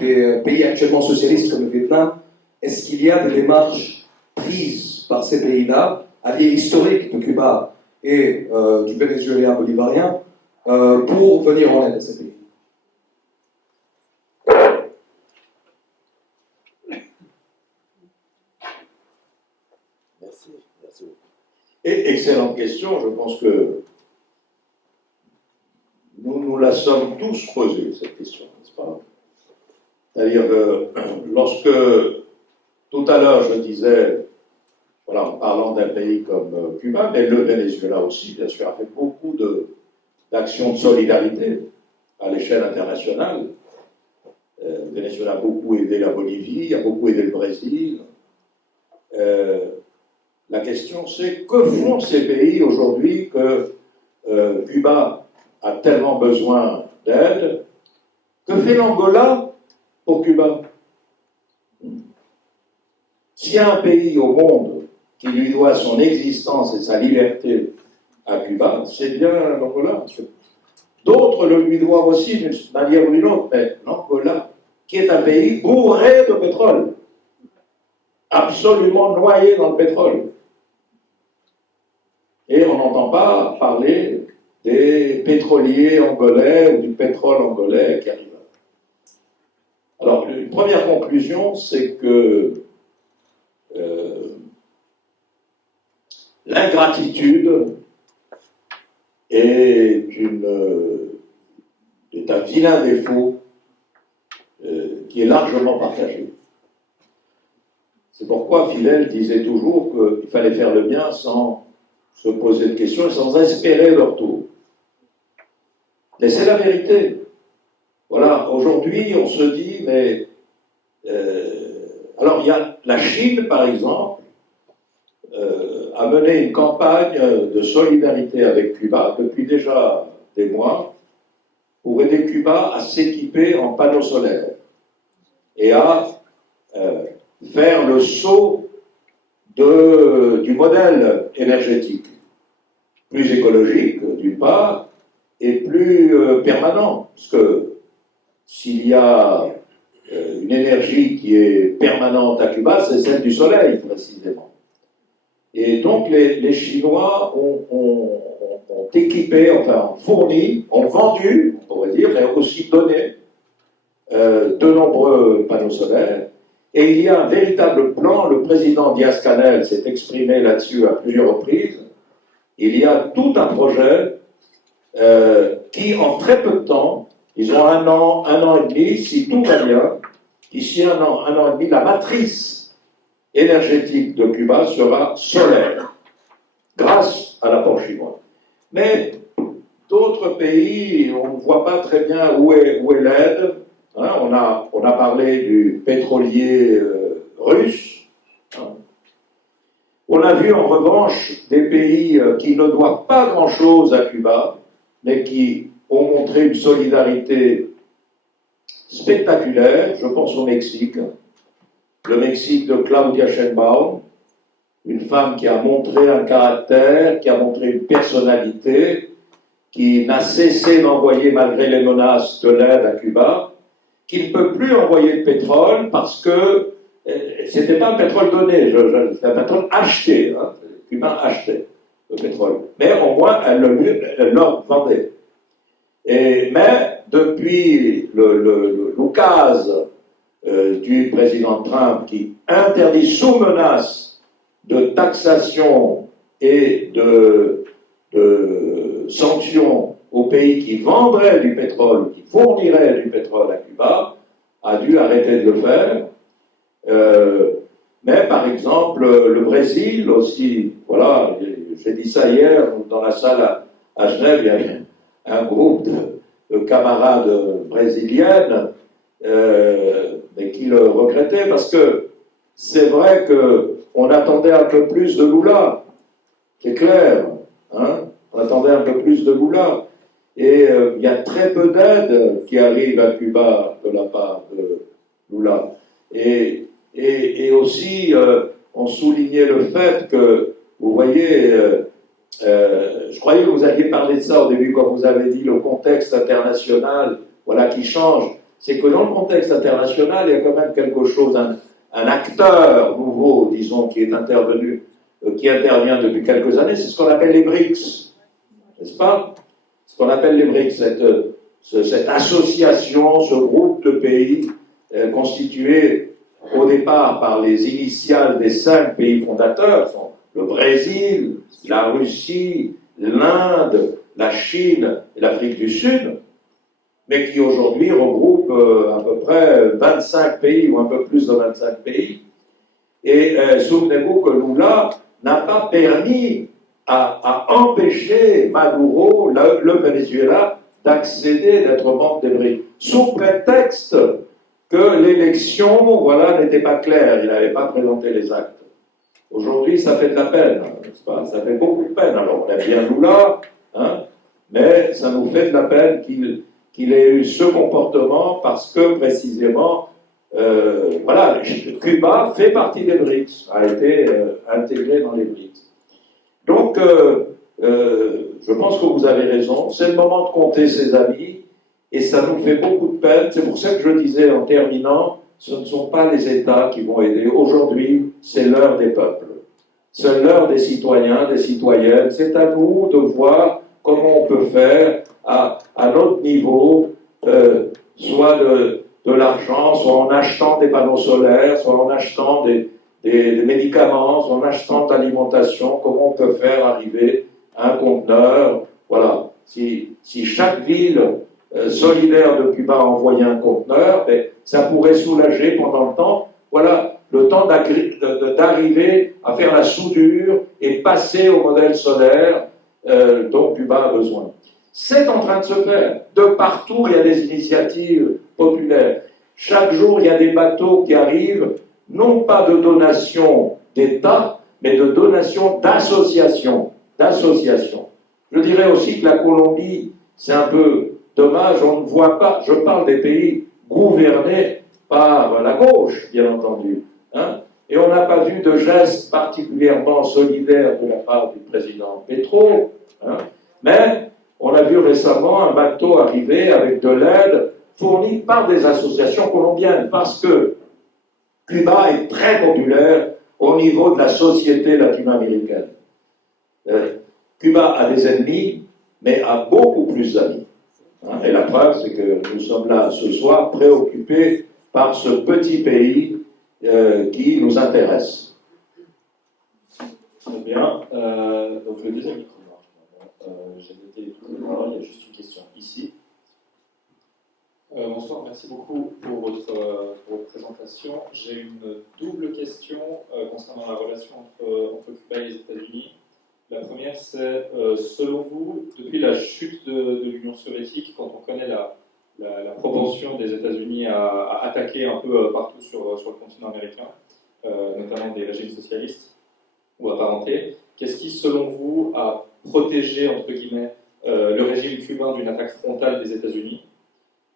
des pays actuellement socialistes comme le Vietnam? Est-ce qu'il y a des démarches prises par ces pays-là, alliés historiques de Cuba et du Venezuela bolivarien, pour venir en aide à ces pays? Merci. Et excellente question, je pense que nous la sommes tous posée, cette question, n'est-ce pas? C'est-à-dire, lorsque, tout à l'heure, je disais, voilà, en parlant d'un pays comme Cuba, mais le Venezuela aussi, bien sûr, a fait beaucoup d'actions de solidarité à l'échelle internationale. Le Venezuela a beaucoup aidé la Bolivie, a beaucoup aidé le Brésil. La question, c'est que font ces pays aujourd'hui que Cuba a tellement besoin d'aide? Que fait l'Angola pour Cuba. S'il y a un pays au monde qui lui doit son existence et sa liberté à Cuba, c'est bien l'Angola. D'autres le lui doivent aussi d'une manière ou d'une autre, mais l'Angola, qui est un pays bourré de pétrole, absolument noyé dans le pétrole. Et on n'entend pas parler des pétroliers angolais ou du pétrole angolais qui arrive. Alors, une première conclusion, c'est que l'ingratitude est un vilain défaut qui est largement partagé. C'est pourquoi Philel disait toujours qu'il fallait faire le bien sans se poser de questions et sans espérer le retour. Mais c'est la vérité. Voilà, aujourd'hui, on se dit, mais... alors, il y a la Chine, par exemple, a mené une campagne de solidarité avec Cuba depuis déjà des mois pour aider Cuba à s'équiper en panneaux solaires et à faire le saut du modèle énergétique, plus écologique d'une part et plus permanent, parce que s'il y a une énergie qui est permanente à Cuba, c'est celle du soleil, précisément. Et donc les Chinois ont équipé, enfin fourni, ont vendu, on pourrait dire, mais aussi donné de nombreux panneaux solaires. Et il y a un véritable plan, le président Diaz-Canel s'est exprimé là-dessus à plusieurs reprises. Il y a tout un projet qui, en très peu de temps, ils ont un an et demi, si tout va bien, d'ici un an et demi, la matrice énergétique de Cuba sera solaire, grâce à l'apport chinois. Mais d'autres pays, on ne voit pas très bien où est l'aide. Hein, on a parlé du pétrolier russe. Hein. On a vu en revanche des pays qui ne doivent pas grand-chose à Cuba, mais qui ont montré une solidarité spectaculaire. Je pense au Mexique. Le Mexique de Claudia Sheinbaum, une femme qui a montré un caractère, qui a montré une personnalité, qui n'a cessé d'envoyer, malgré les menaces, de l'aide à Cuba, qui ne peut plus envoyer de pétrole parce que c'était pas un pétrole donné, c'était un pétrole acheté. Hein, Cuba achetait le pétrole. Mais au moins, elle le vendait. Mais depuis l'occase du président Trump qui interdit sous menace de taxation et de sanctions aux pays qui vendraient du pétrole, qui fourniraient du pétrole à Cuba, a dû arrêter de le faire. Mais par exemple, le Brésil aussi, voilà, j'ai dit ça hier dans la salle à Genève, il y avait un groupe de camarades brésiliennes mais qui le regrettaient parce que c'est vrai qu'on attendait un peu plus de Lula, c'est clair, hein, on attendait un peu plus de Lula, et il y a très peu d'aide qui arrive à Cuba de la part de Lula. Et aussi, on soulignait le fait que, vous voyez, je croyais que vous aviez parlé de ça au début quand vous avez dit le contexte international, voilà, qui change. C'est que dans le contexte international, il y a quand même quelque chose, un acteur nouveau, disons, qui est intervenu, qui intervient depuis quelques années, c'est ce qu'on appelle les BRICS, n'est-ce pas? Ce qu'on appelle les BRICS, cette association, ce groupe de pays constitué au départ par les initiales des 5 pays fondateurs, sont le Brésil, la Russie, l'Inde, la Chine et l'Afrique du Sud, mais qui aujourd'hui regroupe à peu près 25 pays, ou un peu plus de 25 pays. Et souvenez-vous que Lula n'a pas permis à empêcher Maduro, le Venezuela, d'accéder, d'être membre des BRICS, sous prétexte que l'élection, voilà, n'était pas claire, il n'avait pas présenté les actes. Aujourd'hui, ça fait de la peine, n'est-ce pas? Ça fait beaucoup de peine. Alors, on aime bien Lula, hein, mais ça nous fait de la peine qu'il ait eu ce comportement parce que, précisément, voilà, Cuba fait partie des BRICS, a été intégré dans les BRICS. Donc, je pense que vous avez raison, c'est le moment de compter ses amis, et ça nous fait beaucoup de peine. C'est pour ça que je disais en terminant, ce ne sont pas les États qui vont aider. Aujourd'hui, c'est l'heure des peuples. C'est l'heure des citoyens, des citoyennes. C'est à nous de voir comment on peut faire à notre niveau, soit de l'argent, soit en achetant des panneaux solaires, soit en achetant des médicaments, soit en achetant de l'alimentation, comment on peut faire arriver un conteneur. Voilà. Si chaque ville solidaire de Cuba envoyait un conteneur, ça pourrait soulager pendant le temps. Voilà. Le temps d'arriver à faire la soudure et passer au modèle solaire dont Cuba a besoin. C'est en train de se faire. De partout, il y a des initiatives populaires. Chaque jour, il y a des bateaux qui arrivent, non pas de donations d'État, mais de donations d'associations. Je dirais aussi que la Colombie, c'est un peu dommage, on ne voit pas, je parle des pays gouvernés par la gauche, bien entendu. Hein, et on n'a pas vu de geste particulièrement solidaire de la part du président Petro, hein, mais on a vu récemment un bateau arriver avec de l'aide fournie par des associations colombiennes, parce que Cuba est très populaire au niveau de la société latino-américaine. Cuba a des ennemis, mais a beaucoup plus d'amis. Hein, et la preuve, c'est que nous sommes là ce soir préoccupés par ce petit pays qui nous intéresse. Très bien. Donc le deuxième micro marche. J'ai noté toutes les paroles, il y a juste une question ici. Bonsoir, merci beaucoup pour votre présentation. J'ai une double question concernant la relation entre Cuba et les États-Unis. La première, c'est, selon vous, depuis la chute de l'Union soviétique, quand on connaît la propension des États-Unis à attaquer un peu partout sur le continent américain, notamment des régimes socialistes ou apparentés, qu'est-ce qui, selon vous, a protégé, entre guillemets, le régime cubain d'une attaque frontale des États-Unis?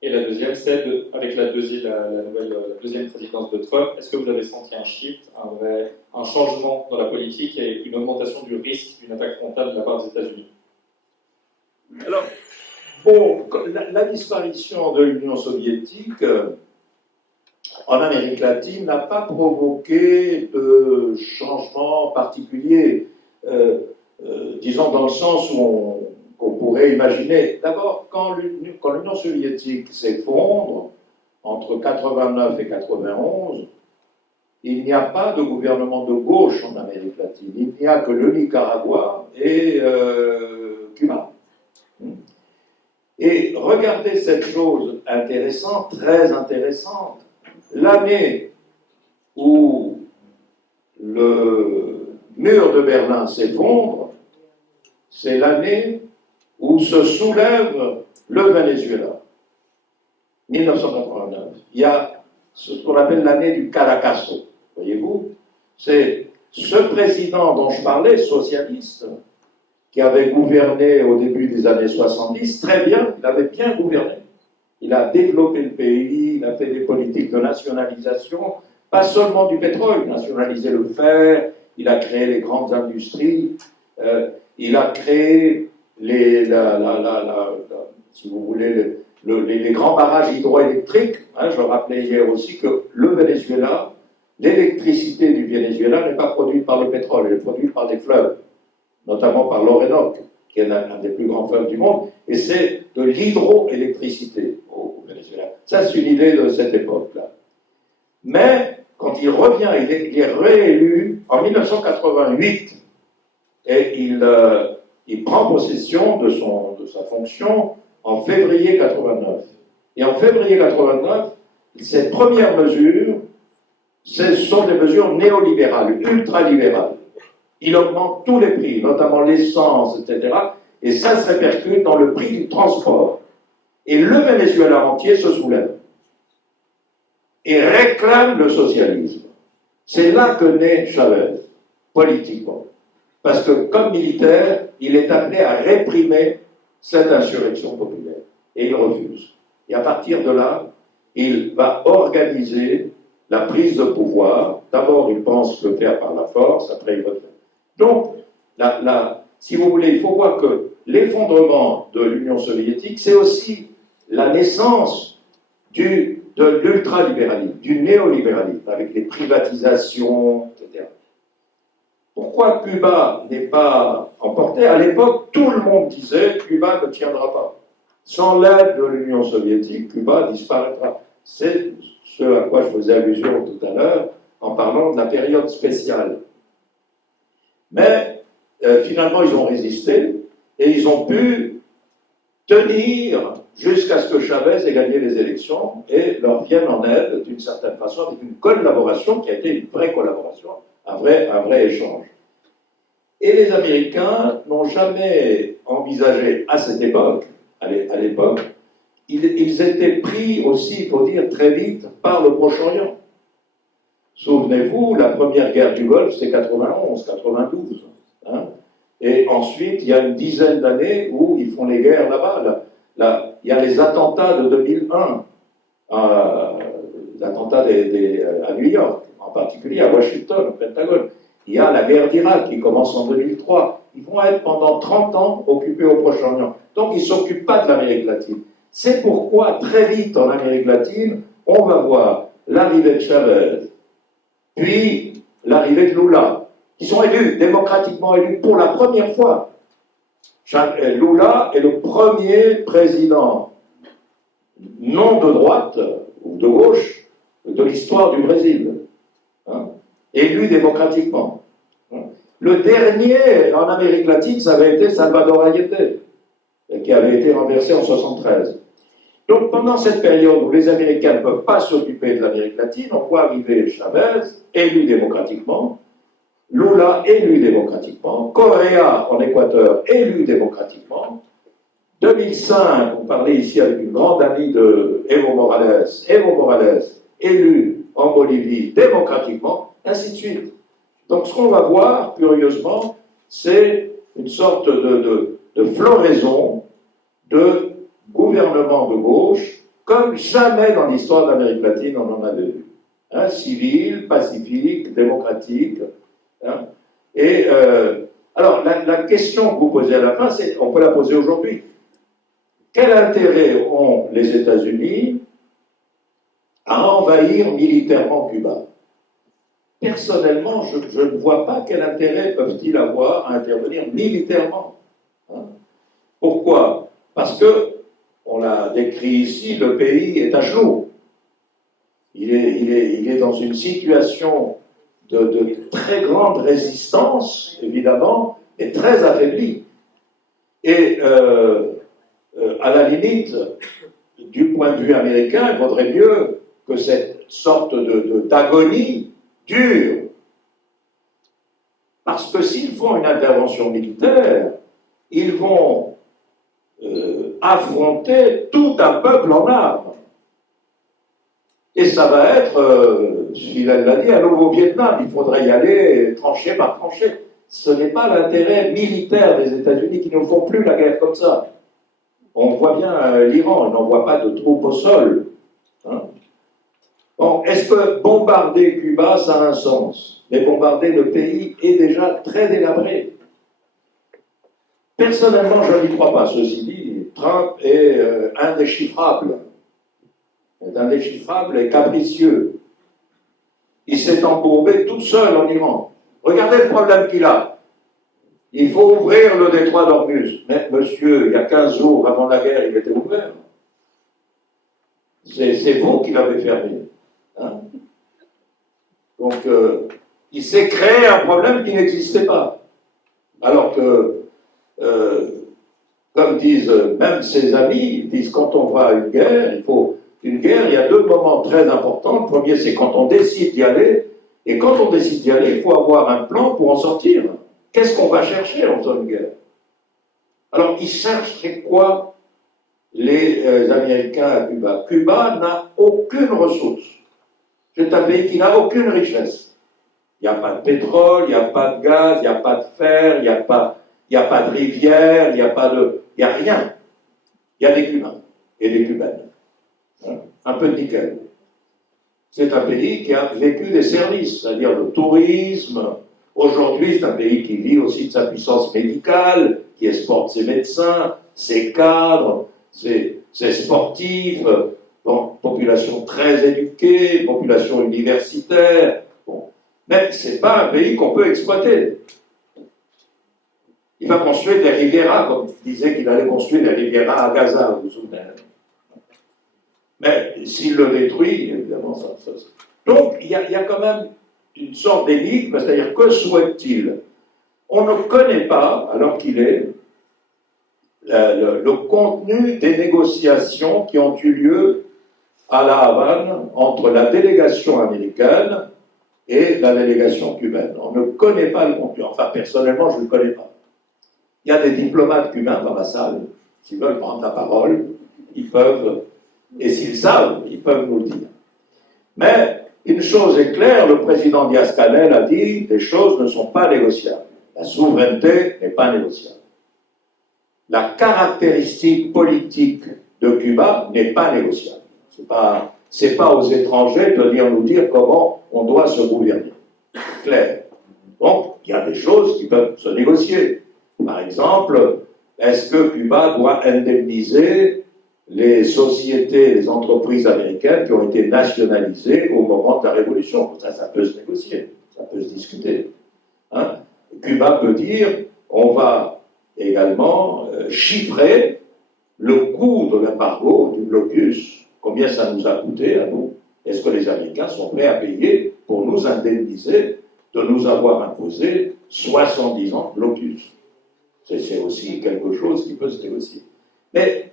Et la deuxième, c'est avec la deuxième présidence de Trump, est-ce que vous avez senti un shift, un changement dans la politique et une augmentation du risque d'une attaque frontale de la part des États-Unis? Alors, bon, la disparition de l'Union soviétique en Amérique latine n'a pas provoqué de changement particulier, disons dans le sens où qu'on pourrait imaginer. D'abord, quand l'Union soviétique s'effondre, entre 89 et 91, il n'y a pas de gouvernement de gauche en Amérique latine. Il n'y a que le Nicaragua et Cuba. Et regardez cette chose intéressante, très intéressante. L'année où le mur de Berlin s'effondre, c'est l'année où se soulève le Venezuela. 1989. Il y a ce qu'on appelle l'année du Caracasso. Voyez-vous, c'est ce président dont je parlais, socialiste, qui avait gouverné au début des années 70, très bien, il avait bien gouverné. Il a développé le pays, il a fait des politiques de nationalisation, pas seulement du pétrole, il a nationalisé le fer, il a créé les grandes industries, il a créé si vous voulez, les grands barrages hydroélectriques. Hein, je rappelais hier aussi que le Venezuela, l'électricité du Venezuela n'est pas produite par le pétrole, elle est produite par des fleuves, notamment par l'Orénoque, qui est un des plus grands fleuves du monde, et c'est de l'hydroélectricité au Venezuela. Ça, c'est une idée de cette époque-là. Mais, quand il revient, il est réélu en 1988, et il prend possession de sa fonction en février 89. Et en février 89, ces premières mesures, ce sont des mesures néolibérales, ultralibérales. Il augmente tous les prix, notamment l'essence, etc. Et ça se répercute dans le prix du transport. Et le Venezuela entier se soulève et réclame le socialisme. C'est là que naît Chavez, politiquement. Parce que, comme militaire, il est appelé à réprimer cette insurrection populaire. Et il refuse. Et à partir de là, il va organiser la prise de pouvoir. D'abord, il pense le faire par la force, après il va le faire. Donc, si vous voulez, il faut voir que l'effondrement de l'Union soviétique, c'est aussi la naissance de l'ultralibéralisme, du néolibéralisme, avec les privatisations, etc. Pourquoi Cuba n'est pas emporté? À l'époque, tout le monde disait que Cuba ne tiendra pas. Sans l'aide de l'Union soviétique, Cuba disparaîtra. C'est ce à quoi je faisais allusion tout à l'heure en parlant de la période spéciale. Mais finalement, ils ont résisté et ils ont pu tenir jusqu'à ce que Chavez ait gagné les élections et leur vienne en aide d'une certaine façon avec une collaboration qui a été une vraie collaboration, un vrai échange. Et les Américains n'ont jamais envisagé à cette époque, à l'époque, ils étaient pris aussi, il faut dire, très vite par le Proche-Orient. Souvenez-vous, la première guerre du Golfe, c'est 91, 92. Hein, et ensuite, il y a une dizaine d'années où ils font les guerres là-bas. Là, il y a les attentats de 2001, l'attentat à New York, en particulier à Washington, au Pentagone. Il y a la guerre d'Irak qui commence en 2003. Ils vont être pendant 30 ans occupés au Proche-Orient. Donc, ils ne s'occupent pas de l'Amérique latine. C'est pourquoi, très vite en Amérique latine, on va voir l'arrivée de Chavez, puis l'arrivée de Lula, qui sont élus, démocratiquement élus pour la première fois. Lula est le premier président non de droite ou de gauche de l'histoire du Brésil, hein, élu démocratiquement. Le dernier en Amérique latine, ça avait été Salvador Allende, qui avait été renversé en 1973. Donc pendant cette période où les Américains ne peuvent pas s'occuper de l'Amérique latine, on voit arriver Chavez, élu démocratiquement, Lula, élu démocratiquement, Correa en Équateur, élu démocratiquement, 2005, on parlait ici avec une grande amie de Evo Morales, élu en Bolivie démocratiquement, ainsi de suite. Donc ce qu'on va voir, curieusement, c'est une sorte de floraison de gouvernement de gauche, comme jamais dans l'histoire de l'Amérique latine on en avait vu. Hein, civil, pacifique, démocratique. Hein. Et alors, la question que vous posez à la fin, on peut la poser aujourd'hui. Quel intérêt ont les États-Unis à envahir militairement Cuba? Personnellement, je ne vois pas quel intérêt peuvent-ils avoir à intervenir militairement. Hein. Pourquoi? Parce que, on l'a décrit ici, le pays est à genoux. Il est dans une situation de très grande résistance, évidemment, et très affaibli. Et à la limite, du point de vue américain, il vaudrait mieux que cette sorte d'agonie dure. Parce que s'ils font une intervention militaire, ils vont affronter tout un peuple en armes. Et ça va être, Fidel l'a dit, un nouveau Vietnam. Il faudrait y aller tranchée par tranchée. Ce n'est pas l'intérêt militaire des États-Unis qui ne font plus la guerre comme ça. On voit bien l'Iran, ils n'envoient pas de troupes au sol. Hein. Bon, est-ce que bombarder Cuba, ça a un sens? Mais bombarder le pays est déjà très délabré. Personnellement, je n'y crois pas. Ceci dit, Trump est indéchiffrable. Est indéchiffrable et capricieux. Il s'est embourbé tout seul en Iran. Regardez le problème qu'il a. Il faut ouvrir le détroit d'Ormuz. Mais monsieur, il y a 15 jours avant la guerre, il était ouvert. C'est vous qui l'avez fermé. Hein? Donc, il s'est créé un problème qui n'existait pas. Alors que, comme disent même ses amis, ils disent quand on va à une guerre, il y a deux moments très importants. Le premier, c'est quand on décide d'y aller. Et quand on décide d'y aller, il faut avoir un plan pour en sortir. Qu'est-ce qu'on va chercher en faisant une guerre? Alors, ils cherchent quoi, les Américains à Cuba? Cuba n'a aucune ressource. C'est un pays qui n'a aucune richesse. Il n'y a pas de pétrole, il n'y a pas de gaz, il n'y a pas de fer, il n'y a pas de rivière, il n'y a rien. Il y a des Cubains et des Cubaines. hein, un peu de nickel. C'est un pays qui a vécu des services, c'est-à-dire le tourisme. Aujourd'hui, c'est un pays qui vit aussi de sa puissance médicale, qui exporte ses médecins, ses cadres, ses sportifs, bon, population très éduquée, population universitaire. Bon. Mais ce n'est pas un pays qu'on peut exploiter. Il va construire des Riviera, comme il disait qu'il allait construire des Riviera à Gaza, vous vous souvenez. Mais s'il le détruit, évidemment, ça. Donc, il y a quand même une sorte d'énigme, c'est-à-dire que souhaite-t-il? On ne connaît pas, alors qu'il est, le contenu des négociations qui ont eu lieu à La Havane entre la délégation américaine et la délégation cubaine. On ne connaît pas le contenu. Enfin, personnellement, je ne le connais pas. Il y a des diplomates cubains dans la salle. S'ils veulent prendre la parole, ils peuvent, et s'ils savent, ils peuvent nous le dire. Mais une chose est claire, le président Diaz-Canel a dit, les choses ne sont pas négociables. La souveraineté n'est pas négociable. La caractéristique politique de Cuba n'est pas négociable. C'est pas aux étrangers de venir nous dire comment on doit se gouverner. Clair. Donc, il y a des choses qui peuvent se négocier. Par exemple, est-ce que Cuba doit indemniser les sociétés, les entreprises américaines qui ont été nationalisées au moment de la Révolution? Ça peut se négocier, ça peut se discuter. Hein? Cuba peut dire, on va également chiffrer le coût de l'embargo, du blocus, combien ça nous a coûté à nous. Est-ce que les Américains sont prêts à payer pour nous indemniser de nous avoir imposé 70 ans de blocus? C'est aussi quelque chose qui peut se négocier. Mais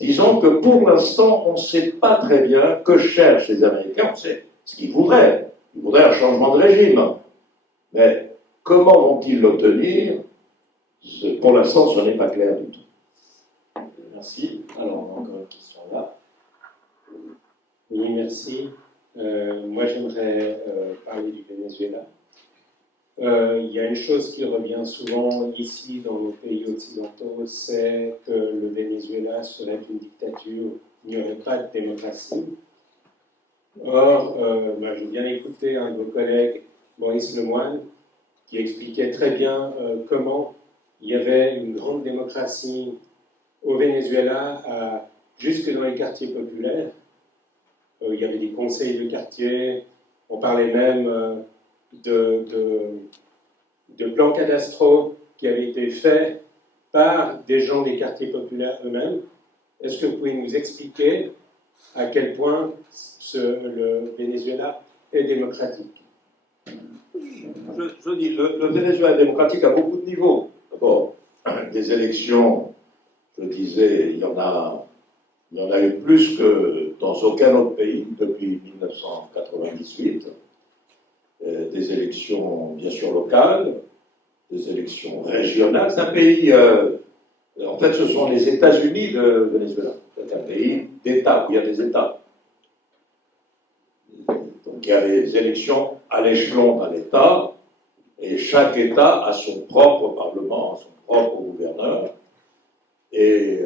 disons que pour l'instant, on ne sait pas très bien que cherchent les Américains. On sait ce qu'ils voudraient. Ils voudraient un changement de régime. Mais comment vont-ils l'obtenir? Pour l'instant, ce n'est pas clair du tout. Merci. Alors, on a encore une question là. Oui, merci. Moi, j'aimerais parler du Venezuela. Il y a une chose qui revient souvent ici dans nos pays occidentaux, c'est que le Venezuela serait une dictature, il n'y aurait pas de démocratie. Or, je viens d'écouter un de vos collègues, Maurice Lemoine, qui expliquait très bien comment il y avait une grande démocratie au Venezuela, jusque dans les quartiers populaires. Il y avait des conseils de quartier, on parlait même de plans cadastraux qui avaient été faits par des gens des quartiers populaires eux-mêmes. Est-ce que vous pouvez nous expliquer à quel point le Venezuela est démocratique? Je dis, le Venezuela démocratique a beaucoup de niveaux. D'abord, des élections, je disais, il y en a eu plus que dans aucun autre pays depuis 1998. Des élections, bien sûr, locales, des élections régionales. C'est un pays, en fait, ce sont les États-Unis de Venezuela. C'est un pays d'État, où il y a des États. Donc, il y a des élections à l'échelon d'un État, et chaque État a son propre parlement, son propre gouverneur, et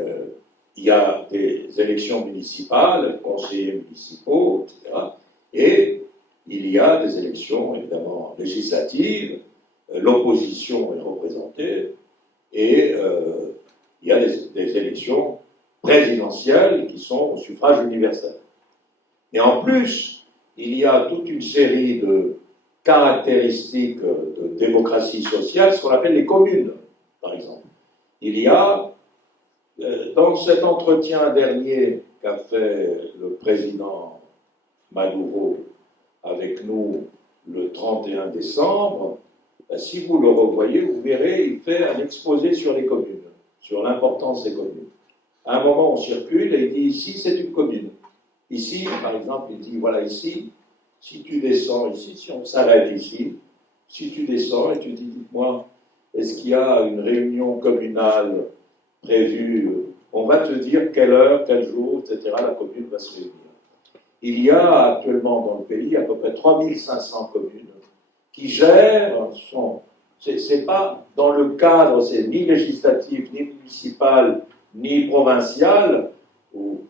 il y a des élections municipales, conseillers municipaux, etc. Et il y a des élections, évidemment, législatives, l'opposition est représentée, et il y a des élections présidentielles qui sont au suffrage universel. Et en plus, il y a toute une série de caractéristiques de démocratie sociale, ce qu'on appelle les communes, par exemple. Il y a, dans cet entretien dernier qu'a fait le président Maduro avec nous le 31 décembre, si vous le revoyez, vous verrez, il fait un exposé sur les communes, sur l'importance des communes. À un moment, on circule et il dit, ici, c'est une commune. Ici, par exemple, il dit, voilà, ici, si tu descends ici, si on s'arrête ici, si tu descends et tu dis, dites-moi, est-ce qu'il y a une réunion communale prévue? On va te dire quelle heure, quel jour, etc., la commune va se réunir. Il y a actuellement dans le pays à peu près 3500 communes qui gèrent c'est pas dans le cadre, c'est ni législatif, ni municipal, ni provincial ou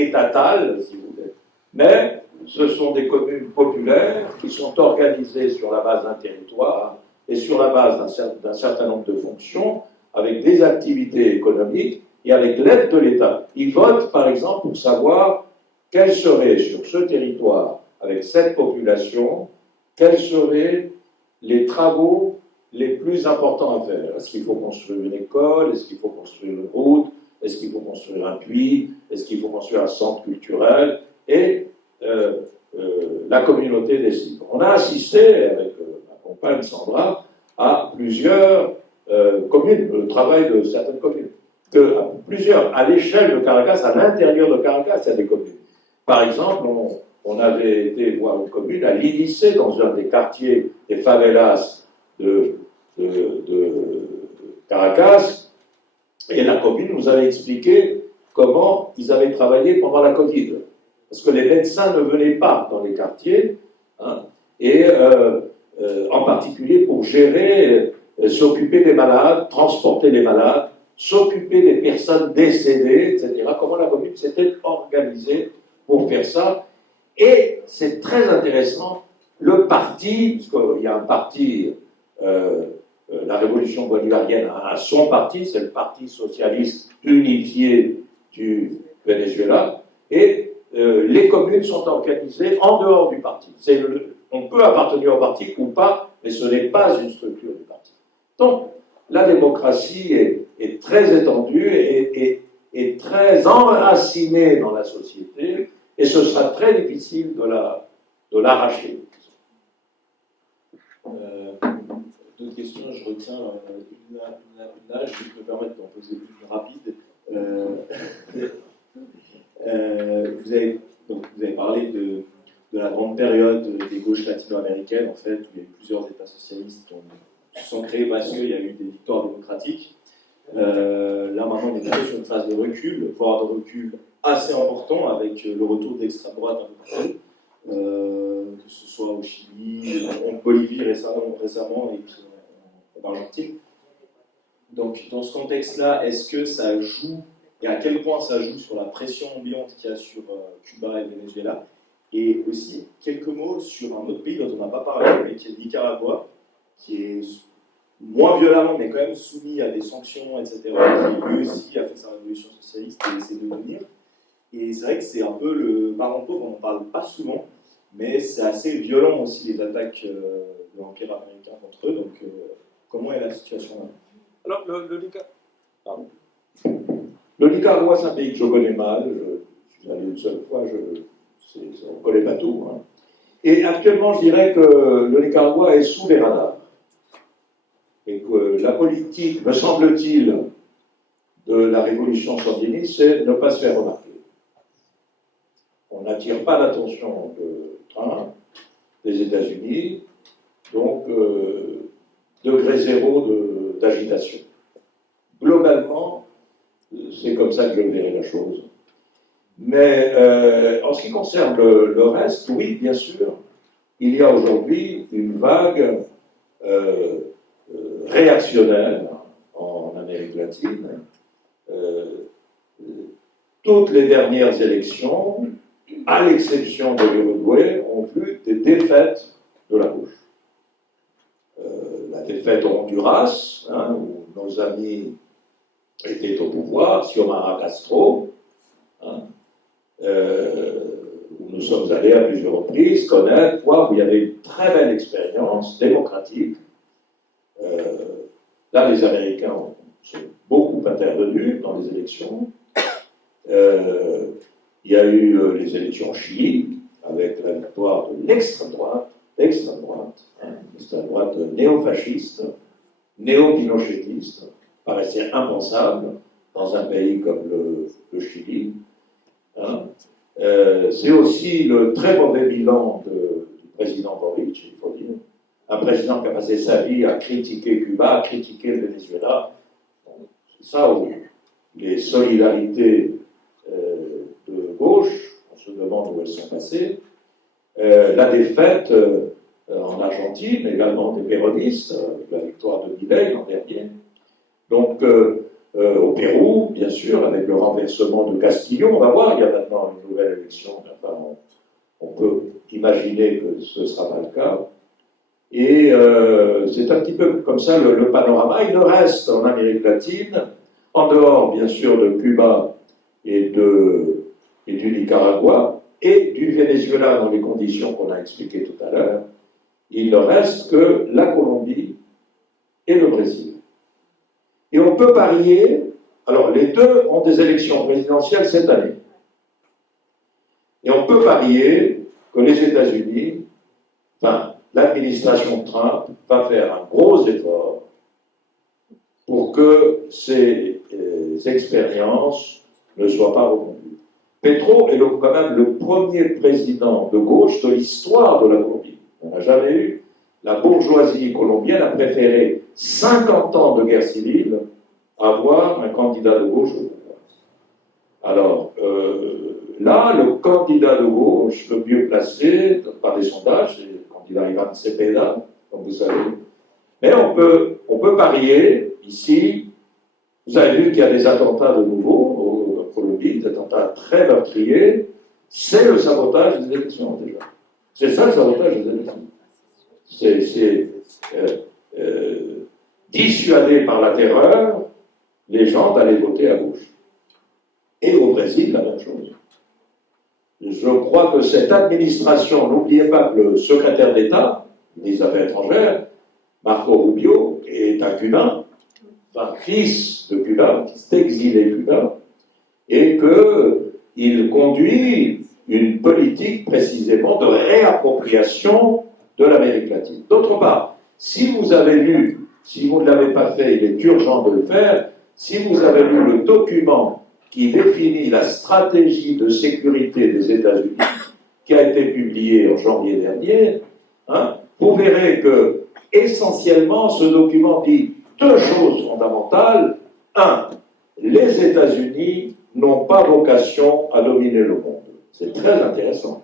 étatales, si vous voulez. Mais ce sont des communes populaires qui sont organisées sur la base d'un territoire et sur la base d'un certain nombre de fonctions, avec des activités économiques et avec l'aide de l'État. Ils votent, par exemple, pour savoir quels seraient sur ce territoire, avec cette population, quels seraient les travaux les plus importants à faire. Est-ce qu'il faut construire une école? Est-ce qu'il faut construire une route? Est-ce qu'il faut construire un puits? Est-ce qu'il faut construire un centre culturel? Et la communauté décide. On a assisté, avec ma compagne Sandra, à plusieurs communes, le travail de certaines communes. Plusieurs, à l'échelle de Caracas, à l'intérieur de Caracas, il y a des communes. Par exemple, on avait été voir une commune à Lidicé, dans un des quartiers des favelas de Caracas, et la commune nous avait expliqué comment ils avaient travaillé pendant la Covid. Parce que les médecins ne venaient pas dans les quartiers, hein, et en particulier pour gérer, s'occuper des malades, transporter les malades, s'occuper des personnes décédées, etc. Comment la commune s'était organisée pour faire ça. Et c'est très intéressant, le parti, parce qu'il y a un parti, la révolution bolivarienne a son parti, c'est le Parti socialiste unifié du Venezuela, et les communes sont organisées en dehors du parti. On peut appartenir au parti ou pas, mais ce n'est pas une structure du parti. Donc, la démocratie est très étendue et très enracinée dans la société, et ce sera très difficile de l'arracher. D'autres questions, je retiens une là, je vais me permettre d'en poser une rapide. Vous avez parlé de la grande période des gauches latino-américaines, en fait, où il y a eu plusieurs États socialistes qui se sont créés parce qu'il y a eu des victoires démocratiques. Là, maintenant, on est plutôt sur une phase de recul, voire de recul assez important, avec le retour de l'extrême droite un peu plus tôt, que ce soit au Chili, en Bolivie récemment et puis en Argentine. Donc, dans ce contexte-là, est-ce que ça joue, et à quel point ça joue sur la pression ambiante qu'il y a sur Cuba et le Venezuela? Et aussi, quelques mots sur un autre pays dont on n'a pas parlé, mais qui est le Nicaragua, qui est moins violemment, mais quand même soumis à des sanctions, etc., qui lui aussi a fait sa révolution socialiste et essaie de venir. Et c'est vrai que c'est un peu le parent pauvre, on n'en parle pas souvent, mais c'est assez violent aussi les attaques de l'Empire américain contre eux. Donc, comment est la situation là? Alors, le Nicaragua, c'est un pays que je connais mal. Je suis allé une seule fois, on ne connaît pas tout. Hein. Et actuellement, je dirais que le Nicaragua est sous les radars. Et que la politique, me semble-t-il, de la révolution sandiniste, c'est ne pas se faire remarquer. On n'attire pas l'attention de Trump, des États-Unis, donc degré zéro d'agitation. Globalement, c'est comme ça que je verrai la chose. Mais en ce qui concerne le reste, oui, bien sûr, il y a aujourd'hui une vague réactionnaire en Amérique latine. Toutes les dernières élections, à l'exception de l'Uruguay, ont vu des défaites de la gauche. La défaite au Honduras, hein, où nos amis étaient au pouvoir, Xiomara Castro, hein, où nous sommes allés à plusieurs reprises connaître, voir où il y avait une très belle expérience démocratique. Là, les Américains sont beaucoup intervenus dans les élections. Il y a eu les élections en Chili, avec la victoire de l'extrême droite, hein, l'extrême droite néo-fasciste, néo-pinochetiste, paraissait impensable dans un pays comme le Chili. Hein. C'est aussi le très mauvais bilan du président Boric, il faut dire. Un président qui a passé sa vie à critiquer Cuba, à critiquer le Venezuela. C'est ça où les solidarités de gauche, on se demande où elles sont passées. La défaite en Argentine, également des péronistes, avec la victoire de Milei l'an dernier. Donc, au Pérou, bien sûr, avec le renversement de Castillo. On va voir, il y a maintenant une nouvelle élection. Enfin, on peut imaginer que ce ne sera pas le cas. Et c'est un petit peu comme ça le panorama. Il reste en Amérique latine, en dehors, bien sûr, de Cuba et du Nicaragua et du Venezuela dans les conditions qu'on a expliquées tout à l'heure, il ne reste que la Colombie et le Brésil. Et on peut parier, alors les deux ont des élections présidentielles cette année, et on peut parier que les États-Unis, enfin l'administration Trump, va faire un gros effort pour que ces expériences ne soient pas reconduites. Petro est quand même le premier président de gauche de l'histoire de la Colombie. On n'a jamais eu. La bourgeoisie colombienne a préféré 50 ans de guerre civile à avoir un candidat de gauche au pouvoir. Alors, là, le candidat de gauche le mieux placé par les sondages, c'est le candidat Ivan Cepeda, comme vous savez. Mais on peut parier ici. Vous avez vu qu'il y a des attentats de nouveau en Colombie, des attentats très meurtriers. C'est le sabotage des élections, déjà. C'est ça le sabotage des élections. C'est dissuader par la terreur les gens d'aller voter à gauche. Et au Brésil, la même chose. Je crois que cette administration, n'oubliez pas que le secrétaire d'État, ministre des Affaires étrangères, Marco Rubio, est un Cubain, enfin fils de Cubain, fils d'exilé cubain, et qu'il conduit une politique précisément de réappropriation de l'Amérique latine. D'autre part, si vous avez lu, si vous ne l'avez pas fait, il est urgent de le faire, si vous avez lu le document qui définit la stratégie de sécurité des États-Unis, qui a été publié en janvier dernier, vous verrez que, essentiellement, ce document dit deux choses fondamentales. Un, les États-Unis n'ont pas vocation à dominer le monde. C'est très intéressant.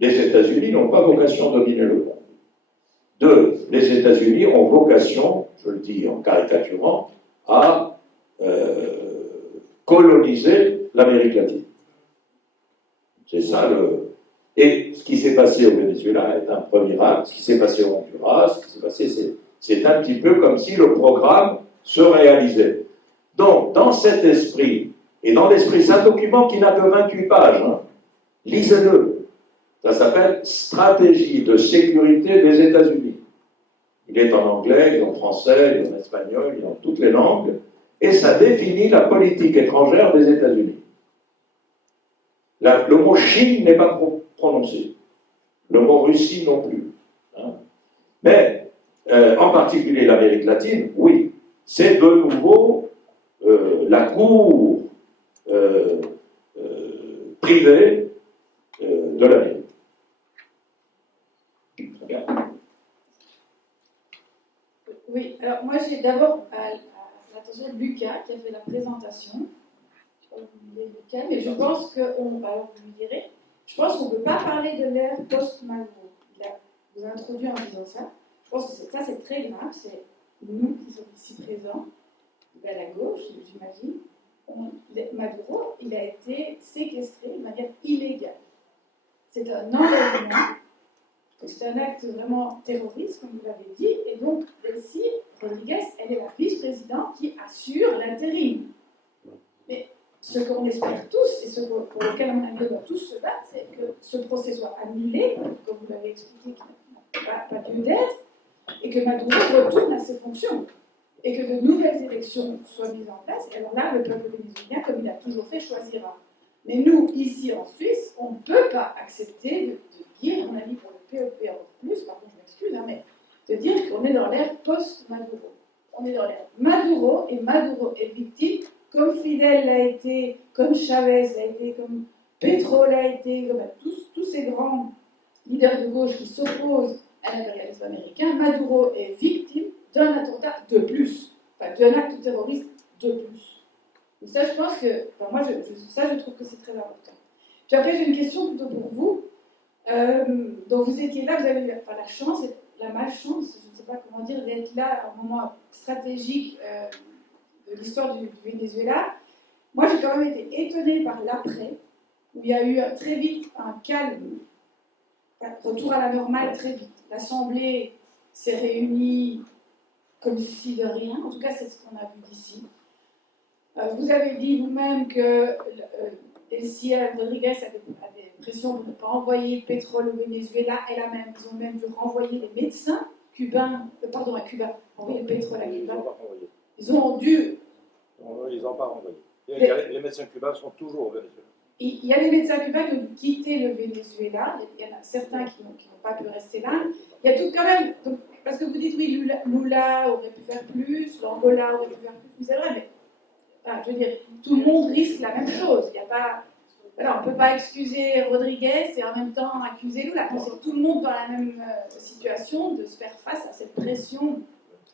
Les États-Unis n'ont pas vocation à dominer le monde. Deux, les États-Unis ont vocation, je le dis en caricaturant, à coloniser l'Amérique latine. C'est ça le... Et ce qui s'est passé au Venezuela est un premier acte. Ce qui s'est passé au Honduras, ce qui s'est passé, c'est un petit peu comme si le programme se réalisait. Donc, dans cet esprit, et dans l'esprit, c'est un document qui n'a que 28 pages, lisez-le. Ça s'appelle Stratégie de sécurité des États-Unis. Il est en anglais, il est en français, il est en espagnol, il est en toutes les langues, et ça définit la politique étrangère des États-Unis. Le mot Chine n'est pas prononcé. Le mot Russie non plus. Mais, en particulier l'Amérique latine, oui, c'est de nouveau la cour privée de l'Amérique. Oui, alors moi j'ai d'abord l'attention de Lucas qui a fait la présentation. Lucas, mais je pense que, alors vous me direz, je pense qu'on ne peut pas parler de l'ère post-Maduro. Il vous a introduit en disant ça. Je pense que ça c'est très grave, c'est nous qui sommes ici présents, à la gauche, j'imagine. Maduro, il a été séquestré de manière illégale. C'est un enlèvement. C'est un acte vraiment terroriste, comme vous l'avez dit, et donc Delcy Rodriguez, elle est la vice-présidente qui assure l'intérim. Mais ce qu'on espère tous, et ce pour lequel on doit tous se battre, c'est que ce procès soit annulé, comme vous l'avez expliqué, qu'il n'a pas lieu d'être, et que Maduro retourne à ses fonctions, et que de nouvelles élections soient mises en place. Et alors là, le peuple vénézuélien, comme il a toujours fait, choisira. Mais nous, ici en Suisse, on ne peut pas accepter de dire, on a dit pour le PEP en plus, par contre je m'excuse, mais de dire qu'on est dans l'ère post-Maduro. On est dans l'ère Maduro, et Maduro est victime, comme Fidel l'a été, comme Chavez l'a été, comme Petro l'a été, comme tous ces grands leaders de gauche qui s'opposent à l'impérialisme américain. Maduro est victime d'un attentat de plus, enfin d'un acte terroriste de plus. Donc ça, je pense que, enfin, moi, je trouve que c'est très important. Puis après, j'ai une question plutôt pour vous. Donc vous étiez là, vous avez eu la chance et la malchance, je ne sais pas comment dire, d'être là à un moment stratégique de de l'histoire du Venezuela. Moi, j'ai quand même été étonnée par l'après, où il y a eu très vite un calme, un retour à la normale très vite. L'Assemblée s'est réunie comme si de rien, en tout cas c'est ce qu'on a vu d'ici. Vous avez dit vous-même que Delcia Rodriguez avait pression pour ne pas envoyer le pétrole au Venezuela. Ils ont même dû renvoyer les médecins cubains, à Cuba, envoyer le pétrole à Cuba. Ils ont dû. Ils n'ont pas renvoyé. Les médecins cubains sont toujours au Venezuela. Il y a les médecins cubains qui ont dû quitter le Venezuela. Il y en a certains qui n'ont pas pu rester là. Il y a tout quand même. Donc, parce que vous dites, oui, Lula aurait pu faire plus, l'Angola aurait pu faire plus, c'est vrai, mais je veux dire, tout le monde risque la même chose. Il y a pas. Alors, on ne peut pas excuser Rodriguez et en même temps accuser Lula. C'est tout le monde dans la même situation de se faire face à cette pression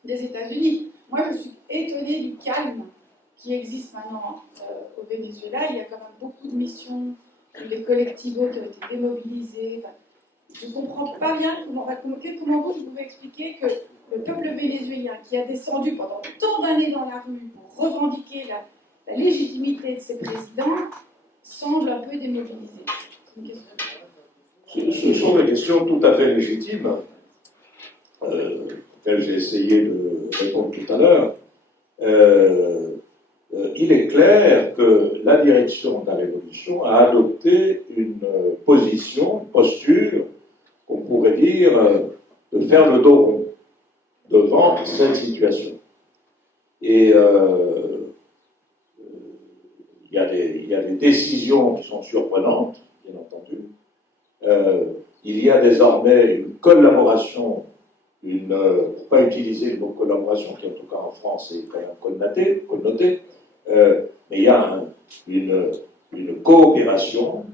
des États-Unis. Moi, je suis étonnée du calme qui existe maintenant au Venezuela. Il y a quand même beaucoup de missions, les collectivos qui ont été démobilisés. Enfin, je ne comprends pas bien comment vous pouvez expliquer que le peuple vénézuélien, qui a descendu pendant tant d'années dans la rue pour revendiquer la légitimité de ses présidents, semble un peu démobilisé. Ce sont des questions tout à fait légitimes, auxquelles j'ai essayé de répondre tout à l'heure. Il est clair que la direction de la Révolution a adopté une position, une posture, qu'on pourrait dire, de faire le dos rond devant cette situation. Et il y a des décisions qui sont surprenantes, bien entendu. Il y a désormais une collaboration, pour ne pas utiliser le mot collaboration, qui en tout cas en France est quand même connoté, mais il y a une coopération,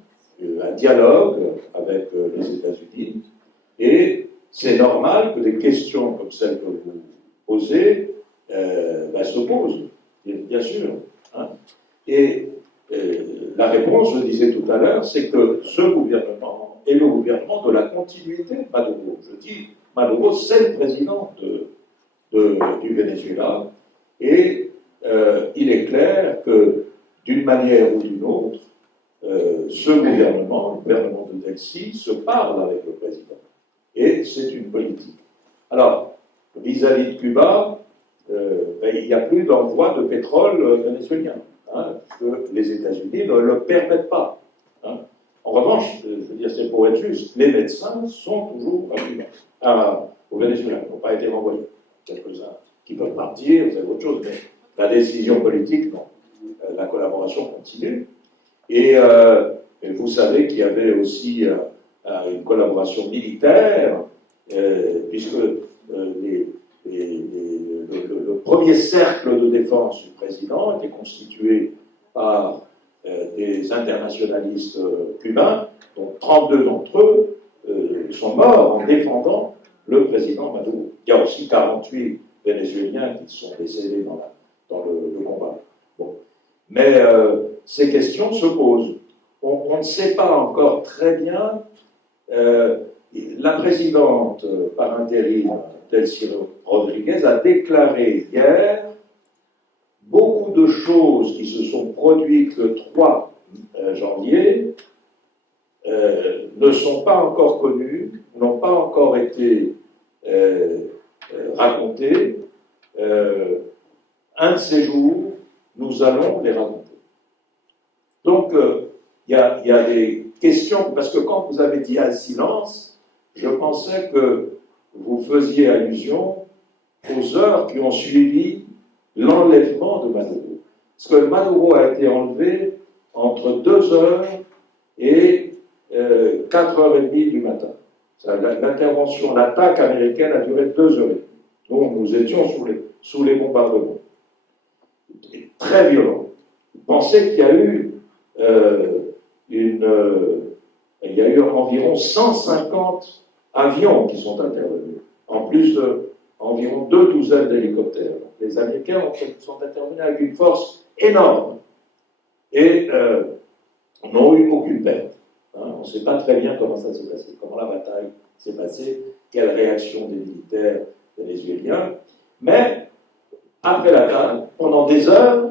un dialogue avec les États-Unis, et c'est normal que des questions comme celles que vous posez se posent, bien sûr. Hein. Et la réponse, je disais tout à l'heure, c'est que ce gouvernement est le gouvernement de la continuité de Maduro. Je dis, Maduro, c'est le président du Venezuela, et il est clair que, d'une manière ou d'une autre, ce gouvernement, le gouvernement de Delcy, se parle avec le président. Et c'est une politique. Alors, vis-à-vis de Cuba, il n'y a plus d'envoi de pétrole vénézuélien, que les États-Unis ne le permettent pas. Hein. En revanche, je veux dire, c'est pour être juste, les médecins sont toujours à Cuba, au Venezuela, ils n'ont pas été renvoyés. Quelques-uns qui peuvent partir, c'est autre chose, mais la décision politique, non. La collaboration continue. Et vous savez qu'il y avait aussi une collaboration militaire, puisque le premier cercle de défense du président était constitué par des internationalistes cubains, dont 32 d'entre eux sont morts en défendant le président Maduro. Il y a aussi 48 Vénézuéliens qui sont décédés dans le combat. Bon. Mais ces questions se posent. On ne sait pas encore très bien. La présidente par intérim, Delcy Rodriguez, a déclaré hier beaucoup de choses qui se sont produites le 3 janvier ne sont pas encore connues, n'ont pas encore été racontées. Un de ces jours, nous allons les raconter. Donc, il y a des questions, parce que quand vous avez dit un silence, je pensais que vous faisiez allusion aux heures qui ont suivi l'enlèvement de Maduro. Parce que Maduro a été enlevé entre 2h et 4h30 du matin. L'intervention, l'attaque américaine a duré 2h30. Donc nous étions sous les bombardements. Très violent. Vous pensez qu'il y a eu il y a eu environ 150 avions qui sont intervenus, en plus d'environ 2 douzaines d'hélicoptères. Les Américains sont intervenus avec une force énorme et n'ont eu aucune perte. On ne sait pas très bien comment ça s'est passé, comment la bataille s'est passée, quelle réaction des militaires vénézuéliens, mais après la table, pendant des heures,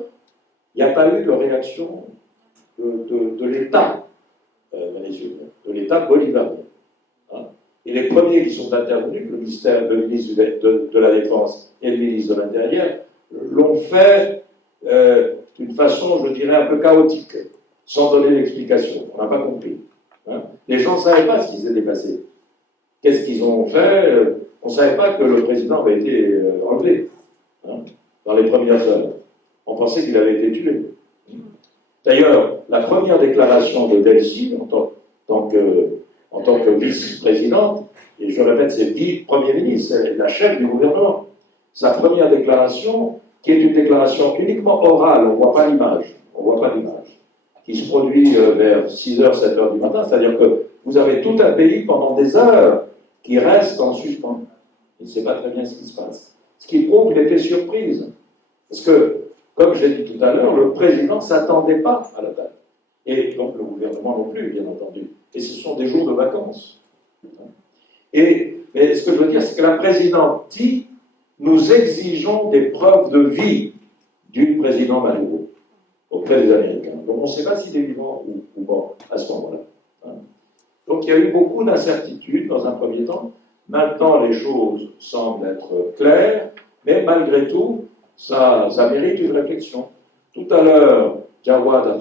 il n'y a pas eu de réaction de l'État vénézuélien, de l'État bolivarien. Hein. Et les premiers qui sont intervenus, le ministre de la Défense et le ministre de l'Intérieur, l'ont fait d'une façon, je dirais, un peu chaotique, sans donner d'explication. On n'a pas compris. Hein. Les gens ne savaient pas ce qui s'était passé. Qu'est-ce qu'ils ont fait? On ne savait pas que le président avait été enlevé, hein, dans les premières heures. On pensait qu'il avait été tué. D'ailleurs, la première déclaration de Delcy, en tant que vice-présidente, et je répète, c'est Premier ministre, c'est la chef du gouvernement, sa première déclaration, qui est une déclaration uniquement orale, on ne voit pas l'image, qui se produit vers 6h, 7h du matin, c'est-à-dire que vous avez tout un pays pendant des heures qui reste en suspens. Il ne sait pas très bien ce qui se passe. Ce qui prouve qu'il était surprise. Parce que, comme je l'ai dit tout à l'heure, le président ne s'attendait pas à la date. Et donc le gouvernement non plus, bien entendu. Et ce sont des jours de vacances. Mais ce que je veux dire, c'est que la présidente dit nous exigeons des preuves de vie du président Maduro auprès des Américains. Donc on ne sait pas s'il est vivant ou mort à ce moment-là. Donc il y a eu beaucoup d'incertitudes dans un premier temps. Maintenant, les choses semblent être claires, mais malgré tout, ça mérite une réflexion. Tout à l'heure, Jawad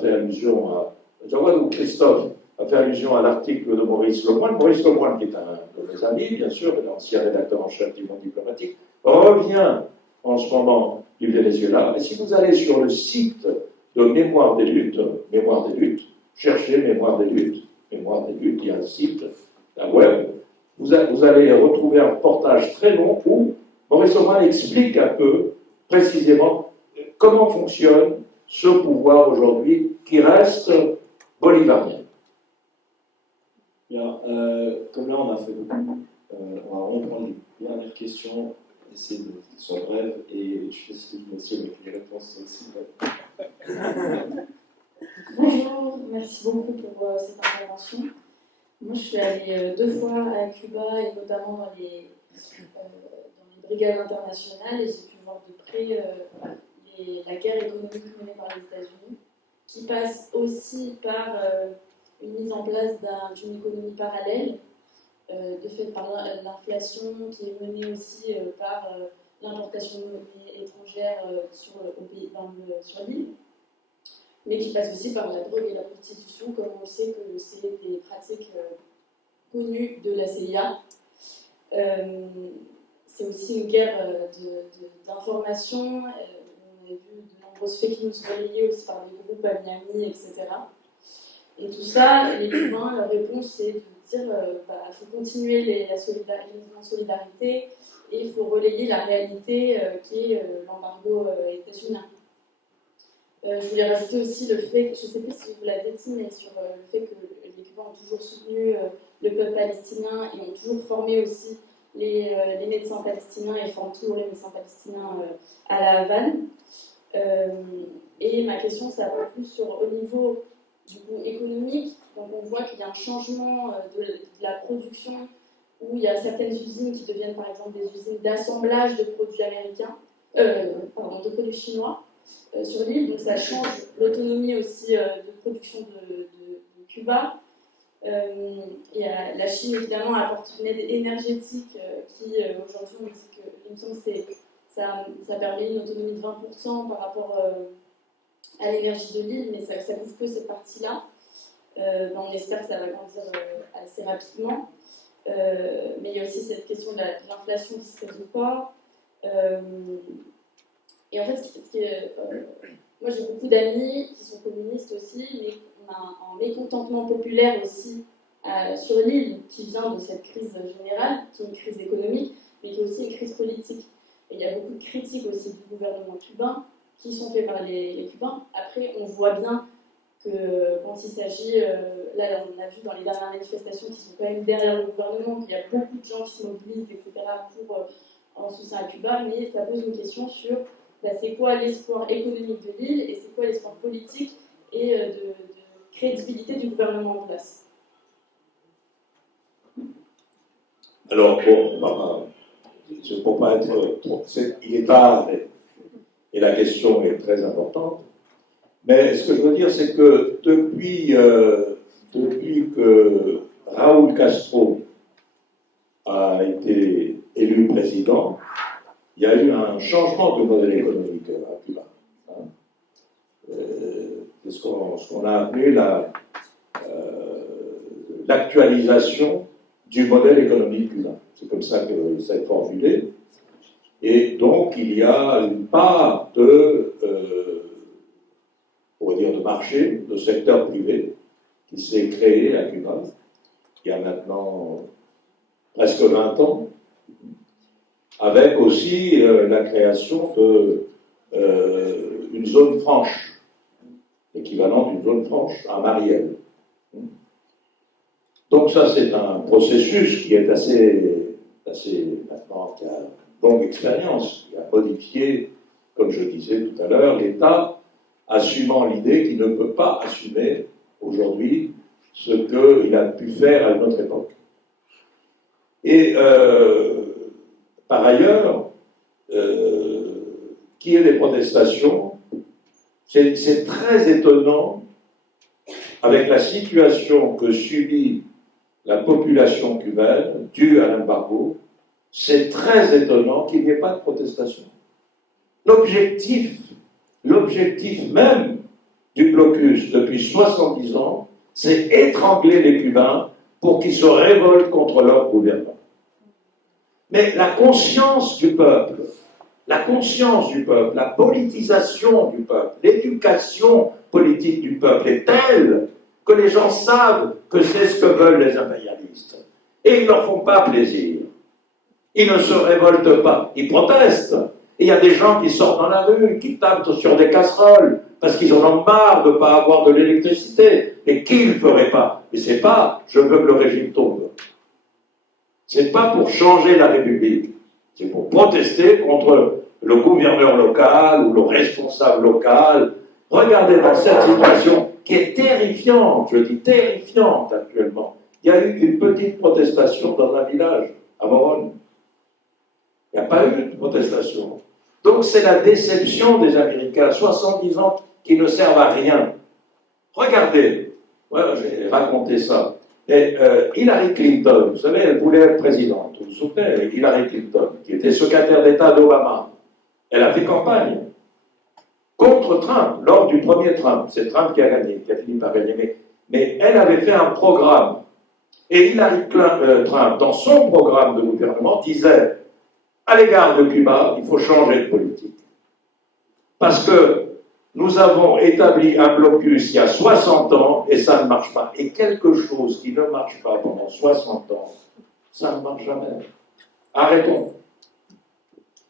ou Christophe a fait allusion à l'article de Maurice Lemoine. Maurice Lemoine, qui est un de mes amis, bien sûr, l'ancien rédacteur en chef du Monde diplomatique, revient en ce moment du Venezuela. Et si vous allez sur le site de Mémoire des luttes, cherchez Mémoire des luttes, il y a un site, un web, vous allez retrouver un reportage très long où Maurice Lemoine explique un peu précisément comment fonctionne ce pouvoir aujourd'hui qui reste bolivarien. Bien, comme là on a fait beaucoup, on va prendre les dernières questions, essayer de qu'elles soient brèves, et je fais ce que dit monsieur, les réponses sont aussi brèves. Bonjour, merci beaucoup pour cette intervention. Moi je suis allée 2 fois à Cuba, et notamment dans les brigades internationales, et j'ai pu voir de près la guerre économique menée par les États-Unis, qui passe aussi par une mise en place d'une économie parallèle, de fait par l'inflation, qui est menée aussi par l'importation de monnaie étrangère sur l'île, mais qui passe aussi par la drogue et la prostitution, comme on sait que c'est des pratiques connues de la CIA. C'est aussi une guerre d'information. On a vu de nombreuses fake news relayées aussi par des groupes à Miami, etc. Et tout ça, les Cubains, leur réponse, c'est de dire il faut continuer la solidarité et il faut relayer la réalité qui est l'embargo états-unien. Je voulais rajouter aussi le fait, je ne sais plus si vous l'avez dit, mais sur le fait que les Cubains ont toujours soutenu le peuple palestinien et ont toujours formé aussi les médecins palestiniens et forment toujours les médecins palestiniens à la Havane. Et ma question, ça va plus au niveau du coup économique. Donc on voit qu'il y a un changement de la production, où il y a certaines usines qui deviennent par exemple des usines d'assemblage de produits américains, de produits chinois sur l'île. Donc ça change l'autonomie aussi de production de Cuba. Et la Chine évidemment apporte une aide énergétique qui aujourd'hui on dit que il me semble que ça permet une autonomie de 20% par rapport à l'énergie de l'île, mais ça couvre que cette partie-là. On espère que ça va grandir assez rapidement. Mais il y a aussi cette question de l'inflation qui se résout pas. Et en fait, moi j'ai beaucoup d'amis qui sont communistes aussi, mais on a un mécontentement populaire aussi sur l'île qui vient de cette crise générale, qui est une crise économique, mais qui est aussi une crise politique. Et il y a beaucoup de critiques aussi du gouvernement cubain qui sont faites par les Cubains. Après, on voit bien que quand il s'agit, là on a vu dans les dernières manifestations qui sont quand même derrière le gouvernement, qu'il y a beaucoup de gens qui se mobilisent, etc., en soutien à Cuba, mais ça pose une question sur c'est quoi l'espoir économique de l'île et c'est quoi l'espoir politique et de crédibilité du gouvernement en place. Alors, bon, pour pas être trop. Il est tard, et la question est très importante. Mais ce que je veux dire, c'est que depuis que Raúl Castro a été élu président, il y a eu un changement de modèle économique à Cuba. C'est ce qu'on a appelé l'actualisation du modèle économique cubain. C'est comme ça que ça est formulé. Et donc, il y a une part on va dire de marché, de secteur privé, qui s'est créé à Cuba, il y a maintenant presque 20 ans, avec aussi la création d'une zone franche, l'équivalent d'une zone franche à Mariel. Donc ça, c'est un processus qui est assez maintenant, qui a une longue expérience, qui a modifié, comme je disais tout à l'heure, l'État, assumant l'idée qu'il ne peut pas assumer aujourd'hui ce qu'il a pu faire à une autre époque. Et par ailleurs, qu'il y ait des protestations, c'est très étonnant avec la situation que subit la population cubaine due à l'embargo, c'est très étonnant qu'il n'y ait pas de protestation. L'objectif même du blocus depuis 70 ans, c'est étrangler les Cubains pour qu'ils se révoltent contre leur gouvernement. Mais la conscience du peuple, la politisation du peuple, l'éducation politique du peuple est telle que les gens savent que c'est ce que veulent les impérialistes. Et ils ne leur font pas plaisir. Ils ne se révoltent pas, ils protestent. Et il y a des gens qui sortent dans la rue, qui tapent sur des casseroles, parce qu'ils en ont marre de ne pas avoir de l'électricité. Et qui ne le ferait pas? Mais c'est pas « je veux que le régime tombe ». C'est pas pour changer la République. C'est pour protester contre le gouverneur local ou le responsable local. Regardez dans cette situation qui est terrifiante, je dis terrifiante actuellement. Il y a eu une petite protestation dans un village, à Morone. Il n'y a pas eu de protestation. Donc c'est la déception des Américains, 70 ans qui ne servent à rien. Regardez, voilà, j'ai raconté ça. Et Hillary Clinton, vous savez, elle voulait être présidente. Vous vous souvenez, Hillary Clinton, qui était secrétaire d'État d'Obama. Elle a fait campagne contre Trump, lors du premier Trump. C'est Trump qui a gagné, qui a fini par gagner. Mais elle avait fait un programme. Et Hillary Trump, dans son programme de gouvernement, disait à l'égard de Cuba, il faut changer de politique. Parce que nous avons établi un blocus il y a 60 ans et ça ne marche pas. Et quelque chose qui ne marche pas pendant 60 ans, ça ne marche jamais. Arrêtons.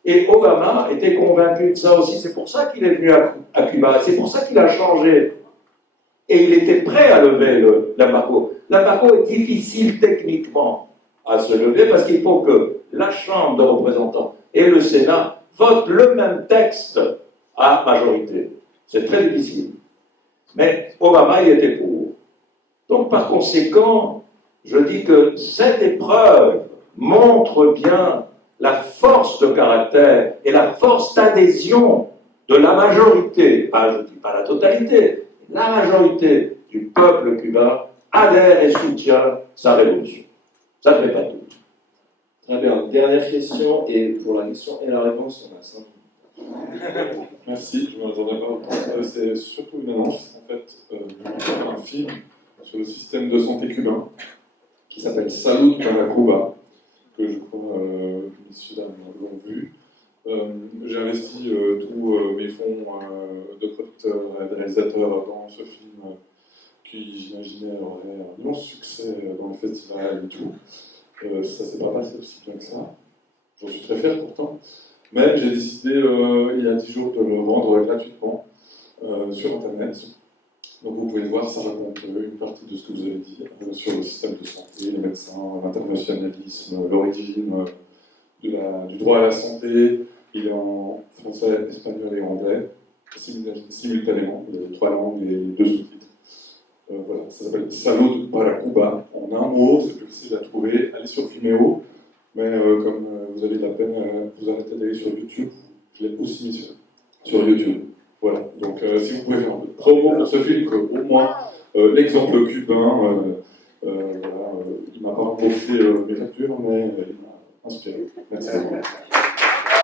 Et Obama était convaincu de ça aussi. C'est pour ça qu'il est venu à Cuba. C'est pour ça qu'il a changé. Et il était prêt à lever l'embargo. L'embargo est difficile techniquement à se lever parce qu'il faut que la Chambre de représentants et le Sénat votent le même texte à majorité. C'est très difficile. Mais Obama y était pour. Donc par conséquent, je dis que cette épreuve montre bien la force de caractère et la force d'adhésion de la majorité, je ne dis pas la totalité, la majorité du peuple cubain adhère et soutient sa révolution. Ça ne fait pas tout. Très bien. Dernière question, et pour la question et la réponse, on a 5 minutes. Merci, je ne m'attendais pas autant. C'est surtout une annonce, en fait, un film sur le système de santé cubain qui s'appelle Salud para Cuba, que je crois que messieurs dames l'ont vu. J'ai investi tous mes fonds de producteurs et de réalisateurs dans ce film qui, j'imaginais, aurait un immense succès dans le festival et tout. Ça s'est pas passé aussi bien que ça. J'en suis très fier pourtant. Mais j'ai décidé il y a 10 jours de le vendre gratuitement sur Internet. Donc vous pouvez le voir, ça raconte une partie de ce que vous avez dit sur le système de santé, les médecins, l'internationalisme, l'origine du droit à la santé. Il est en français, espagnol et anglais, simultanément. Il y a 3 langues et 2 sous-titres. Voilà, ça s'appelle Salud para Cuba. En un mot, c'est plus facile à trouver. Allez sur Vimeo, mais comme vous avez de la peine, vous arrêtez d'aller sur YouTube. Je l'ai aussi mis sur sur YouTube. Voilà, donc si vous pouvez faire de promo pour ce film, que, au moins l'exemple cubain, voilà, il m'a pas remboursé mes factures, mais il m'a inspiré. Merci.